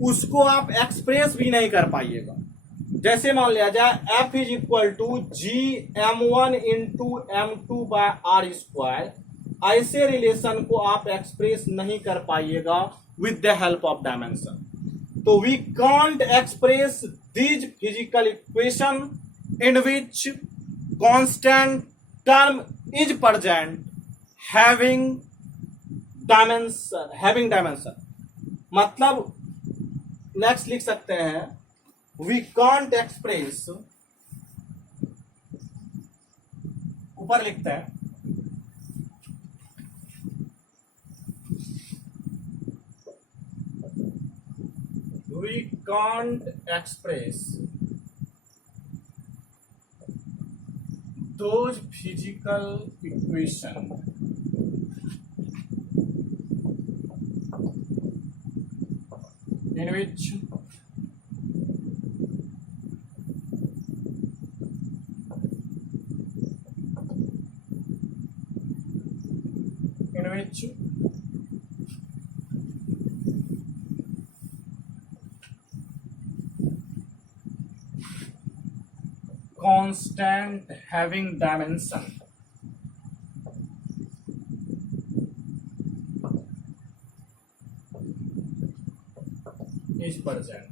उसको आप एक्सप्रेस भी नहीं कर पाइएगा। जैसे मान लिया जाए F is equal to G m1 into m2/r², ऐसे रिलेशन को आप एक्सप्रेस नहीं कर पाइएगा with the help of dimension. तो we can't express these physical equation in which constant term is present having dimension. मतलब नेक्स्ट लिख सकते हैं वी कांट एक्सप्रेस, ऊपर लिखते हैं we can't express those physical equation in which constant having dimension is present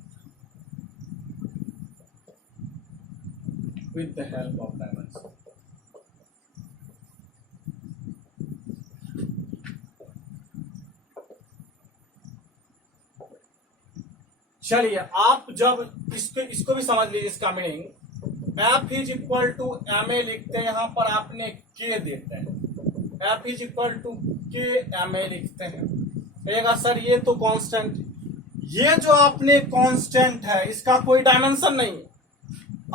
with the help of dimension। चलिए आप जब इसको भी समझ लीजिए, इसका meaning F is equal to M A लिखते हैं, यहां पर आपने K देते हैं, F is equal to K M A लिखते हैं। कहेगा सर ये तो कांस्टेंट, ये जो आपने कांस्टेंट है इसका कोई डायमेंशन नहीं है।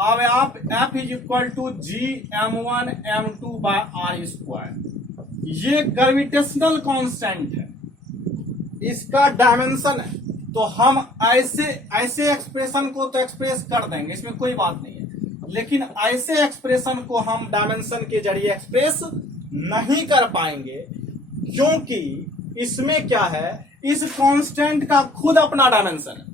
अब आप F is equal to G m1 m2/r², ये ग्रेविटेशनल कांस्टेंट है, इसका डायमेंशन है। तो हम ऐसे एक्सप्रेशन को तो एक्सप्रेस कर देंगे, इसमें कोई बात नहीं है, लेकिन ऐसे एक्सप्रेशन को हम डायमेंशन के जरिए एक्सप्रेस नहीं कर पाएंगे, क्योंकि इसमें क्या है, इस कांस्टेंट का खुद अपना डायमेंशन है।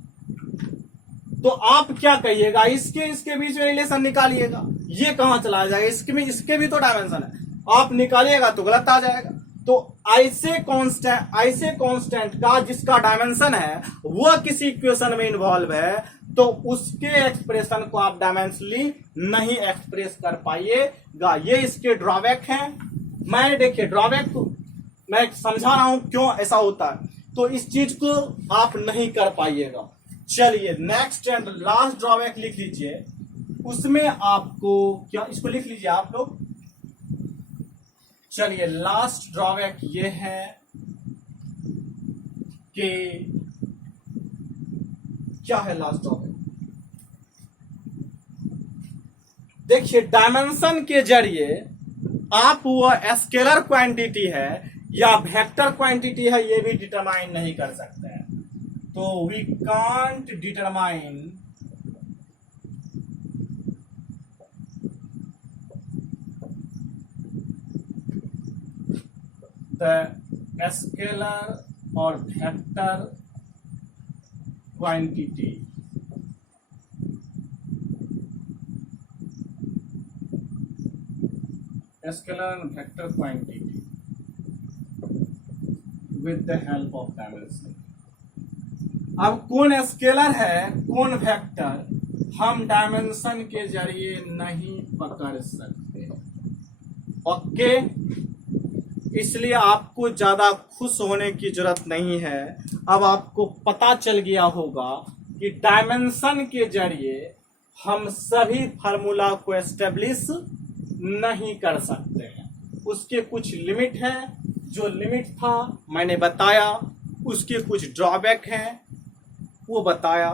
तो आप क्या कहिएगा, इसके बीच में रिलेशन निकालिएगा, ये कहां चला जाएगा, इसके भी तो डायमेंशन है, आप निकालिएगा तो गलत आ जाएगा। तो ऐसे कांस्टेंट का जिसका डायमेंशन है वो किसी इक्वेशन में इन्वॉल्व है, तो उसके एक्सप्रेशन को आप डायमेंशनली नहीं एक्सप्रेस कर पाइएगा। ये इसके ड्रॉबैक हैं। मैं देखिए ड्रॉबैक को मैं समझा रहा हूं क्यों ऐसा होता है, तो इस चीज को आप नहीं कर पाइएगा। चलिए नेक्स्ट एंड लास्ट ड्रॉबैक लिख लीजिए, उसमें आपको क्या, इसको लिख लीजिए आप लोग। चलिए लास्ट ड्रॉबैक ये है कि क्या है लास्ट ड्रॉबैक, देखिए डायमेंशन के जरिए आप वो स्केलर क्वांटिटी है या वेक्टर क्वांटिटी है ये भी डिटरमाइन नहीं कर सकते हैं। तो we can't determine the scalar और vector quantity scalar and vector quantity with the help of dimension. अब कौन स्केलर है कौन वेक्टर हम डायमेंशन के जरिए नहीं पकड़ सकते। ओके, इसलिए आपको ज्यादा खुश होने की जरूरत नहीं है। अब आपको पता चल गया होगा कि डायमेंशन के जरिए हम सभी फार्मूला को एस्टेब्लिश नहीं कर सकते हैं, उसके कुछ लिमिट है, जो लिमिट था मैंने बताया, उसके कुछ ड्रॉबैक हैं वो बताया।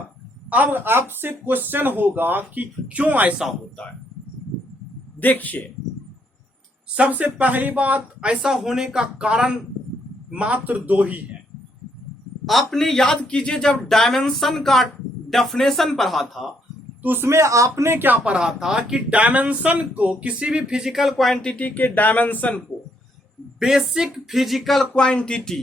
अब आपसे क्वेश्चन होगा कि क्यों ऐसा होता है। देखिए सबसे पहली बात, ऐसा होने का कारण मात्र दो ही है। आपने याद कीजिए जब डायमेंशन का डेफिनेशन पढ़ा था तो उसमें आपने क्या पढ़ा था कि डायमेंशन को, किसी भी फिजिकल क्वांटिटी के डायमेंशन को बेसिक फिजिकल क्वांटिटी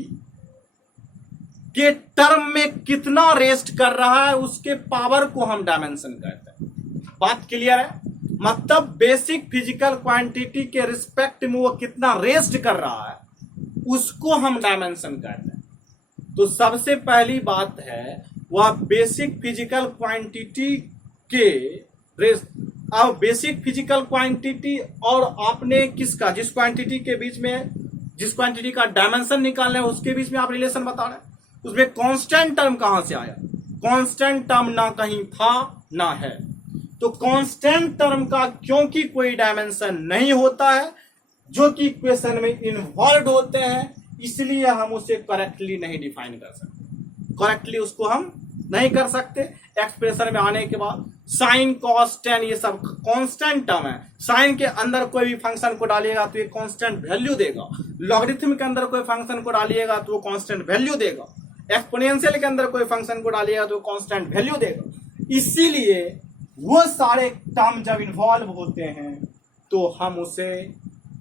के टर्म में कितना रेस्ट कर रहा है उसके पावर को हम डायमेंशन कहते हैं। बात क्लियर है? मतलब बेसिक फिजिकल क्वांटिटी के रिस्पेक्ट में वो कितना रेस्ट कर रहा है उसको हम डायमेंशन कहते हैं। तो सबसे पहली बात है वह बेसिक फिजिकल क्वांटिटी के रेस्ट। अब बेसिक फिजिकल क्वांटिटी और आपने किसका, जिस क्वांटिटी के बीच में, जिस क्वांटिटी का डायमेंशन निकालना है उसके बीच में आप रिलेशन बता रहे हैं, उसमें कांस्टेंट टर्म कहां से आया? कांस्टेंट टर्म ना कहीं था ना है। तो कांस्टेंट टर्म का क्योंकि कोई डायमेंशन नहीं होता है जो कि इक्वेशन में इन्वॉल्व होते हैं, इसलिए हम उसे करेक्टली नहीं डिफाइन कर सकते। करेक्टली उसको हम नहीं कर सकते। एक्सप्रेशन में आने के बाद साइन कॉस टेन ये सब कांस्टेंट टर्म है। साइन के अंदर कोई भी फंक्शन को डालिएगा तो ये कांस्टेंट वैल्यू देगा। लॉगरिथम के अंदर कोई फंक्शन को डालिएगा तो वो कांस्टेंट वैल्यू देगा। एक्सपोनेंशियल के अंदर कोई फंक्शन को डालिएगा तो कांस्टेंट वैल्यू देगा। इसीलिए वो सारे टर्म जब इन्वॉल्व होते हैं तो हम उसे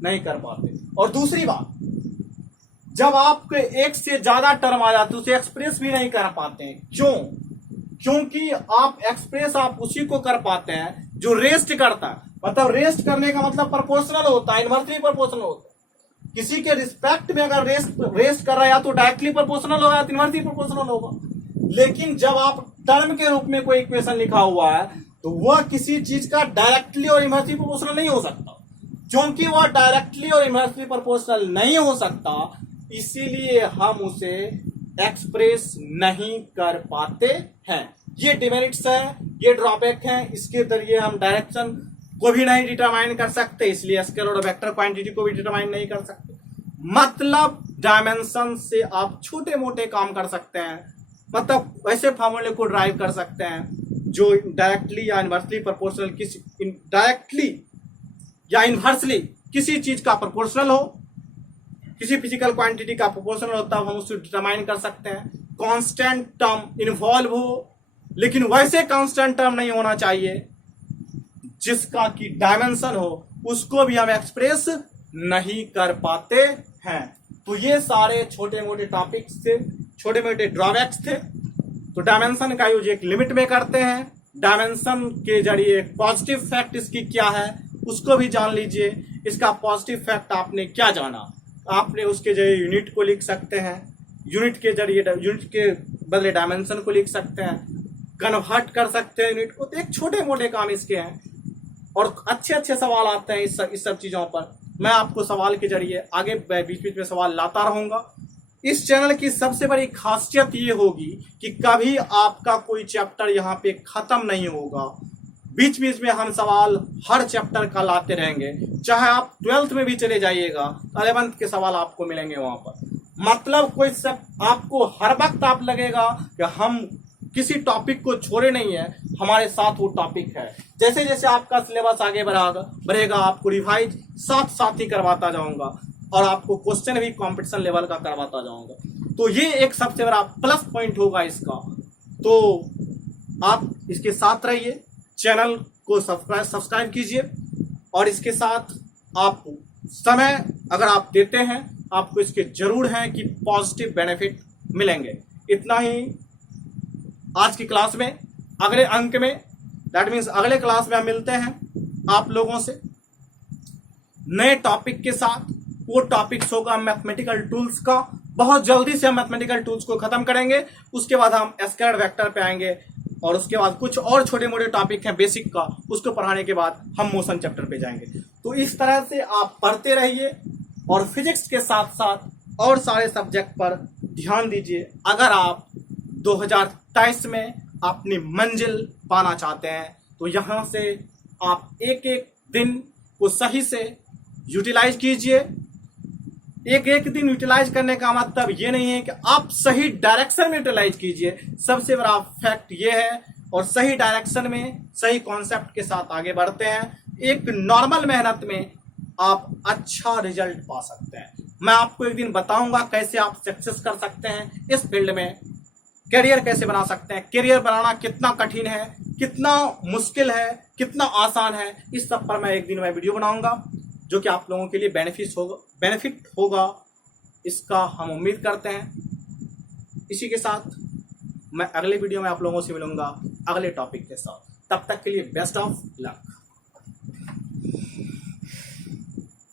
नहीं कर पाते। और दूसरी बात, जब आपके एक से ज्यादा टर्म आ जाते उसे एक्सप्रेस भी नहीं कर पाते हैं। क्यों? क्योंकि आप एक्सप्रेस आप उसी को कर पाते हैं जो रेस्ट करता है। मतलब रेस्ट करने का मतलब प्रोपोर्शनल होता है, इनवर्सली प्रोपोर्शनल होता है। किसी के रिस्पेक्ट में अगर रेस्ट कर रहा है या तो डायरेक्टली प्रोपोर्शनल होगा या तो इनवर्सली प्रोपोर्शनल होगा। लेकिन जब आप टर्म के रूप में कोई इक्वेशन लिखा हुआ है तो वह किसी चीज का डायरेक्टली और इनवर्सली प्रोपोर्शनल नहीं हो सकता। क्योंकि वह डायरेक्टली और इनवर्सली प्रोपोर्शनल नहीं हो सकता, इसीलिए हम उसे एक्सप्रेस नहीं कर पाते हैं। ये डिमेरिट्स है, ये ड्रॉबैक है। इसके जरिए हम डायरेक्शन को भी नहीं डिटरमाइन कर सकते, इसलिए स्केलर और वेक्टर क्वांटिटी को भी डिटरमाइन नहीं कर सकते। मतलब डायमेंशन से आप छोटे मोटे काम कर सकते हैं। मतलब वैसे फार्मूले को ड्राइव कर सकते हैं जो डायरेक्टली या इनवर्सली प्रोपोर्शनल, किसी डायरेक्टली या इनवर्सली किसी चीज का प्रोपोर्शनल हो, किसी फिजिकल क्वांटिटी का प्रोपोर्शनल होता है, हम उसको डिटरमाइन कर सकते हैं। कांस्टेंट टर्म इन्वॉल्व हो, लेकिन वैसे कांस्टेंट टर्म नहीं होना चाहिए जिसका की डायमेंशन हो, उसको भी हम एक्सप्रेस नहीं कर पाते हैं। तो ये सारे छोटे मोटे टॉपिक्स थे, छोटे मोटे ड्रॉबैक्स थे। तो डायमेंशन का यूज एक लिमिट में करते हैं। डायमेंशन के जरिए पॉजिटिव फैक्ट इसकी क्या है उसको भी जान लीजिए। इसका पॉजिटिव फैक्ट आपने क्या जाना, आपने उसके जरिए यूनिट को लिख सकते हैं, यूनिट के जरिए यूनिट के बदले डायमेंशन को लिख सकते हैं, कन्वर्ट कर सकते हैं यूनिट को। तो एक छोटे मोटे काम इसके हैं और अच्छे अच्छे सवाल आते हैं इस सब चीजों पर। मैं आपको सवाल के जरिए आगे बीच बीच में सवाल लाता रहूंगा। इस चैनल की सबसे बड़ी खासियत ये होगी कि कभी आपका कोई चैप्टर यहाँ पे खत्म नहीं होगा। बीच बीच में हम सवाल हर चैप्टर का लाते रहेंगे। चाहे आप 12th में भी चले जाइएगा, 11th के सवाल आपको मिलेंगे वहां पर। मतलब कोई सब आपको हर वक्त आप लगेगा कि हम किसी टॉपिक को छोड़े नहीं है, हमारे साथ वो टॉपिक है। जैसे जैसे आपका सिलेबस आगे बढ़ेगा आपको रिवाइज साथ साथ ही करवाता जाऊंगा और आपको क्वेश्चन भी कंपटीशन लेवल का करवाता जाऊंगा। तो ये एक सबसे बड़ा प्लस पॉइंट होगा इसका। तो आप इसके साथ रहिए, चैनल को सब्सक्राइब कीजिए और इसके साथ आप समय अगर आप देते हैं आपको इसके जरूर है कि पॉजिटिव बेनिफिट मिलेंगे। इतना ही आज की क्लास में। अगले अंक में, दैट मीन्स अगले क्लास में हम मिलते हैं आप लोगों से नए टॉपिक के साथ। वो टॉपिक्स होगा मैथमेटिकल टूल्स का। बहुत जल्दी से हम मैथमेटिकल टूल्स को खत्म करेंगे, उसके बाद हम स्केलर वेक्टर पे आएंगे और उसके बाद कुछ और छोटे मोटे टॉपिक हैं बेसिक का, उसको पढ़ाने के बाद हम मोशन चैप्टर पे जाएंगे। तो इस तरह से आप पढ़ते रहिए और फिजिक्स के साथ साथ और सारे सब्जेक्ट पर ध्यान दीजिए। अगर आप 2023 में अपनी मंजिल पाना चाहते हैं तो यहाँ से आप एक एक दिन को सही से यूटिलाइज कीजिए। एक एक दिन यूटिलाइज करने का मतलब ये नहीं है कि आप सही डायरेक्शन में यूटिलाइज कीजिए। सबसे बड़ा फैक्ट ये है, और सही डायरेक्शन में सही कॉन्सेप्ट के साथ आगे बढ़ते हैं। एक नॉर्मल मेहनत में आप अच्छा रिजल्ट पा सकते हैं। मैं आपको एक दिन बताऊंगा कैसे आप सक्सेस कर सकते हैं इस फील्ड में, करियर कैसे बना सकते हैं, करियर बनाना कितना कठिन है कितना मुश्किल है, कितना आसान है, इस सब पर मैं एक दिन वीडियो बनाऊंगा जो कि आप लोगों के लिए बेनिफिट होगा, इसका हम उम्मीद करते हैं। इसी के साथ मैं अगले वीडियो में आप लोगों से मिलूंगा अगले टॉपिक के साथ। तब तक के लिए बेस्ट ऑफ लक।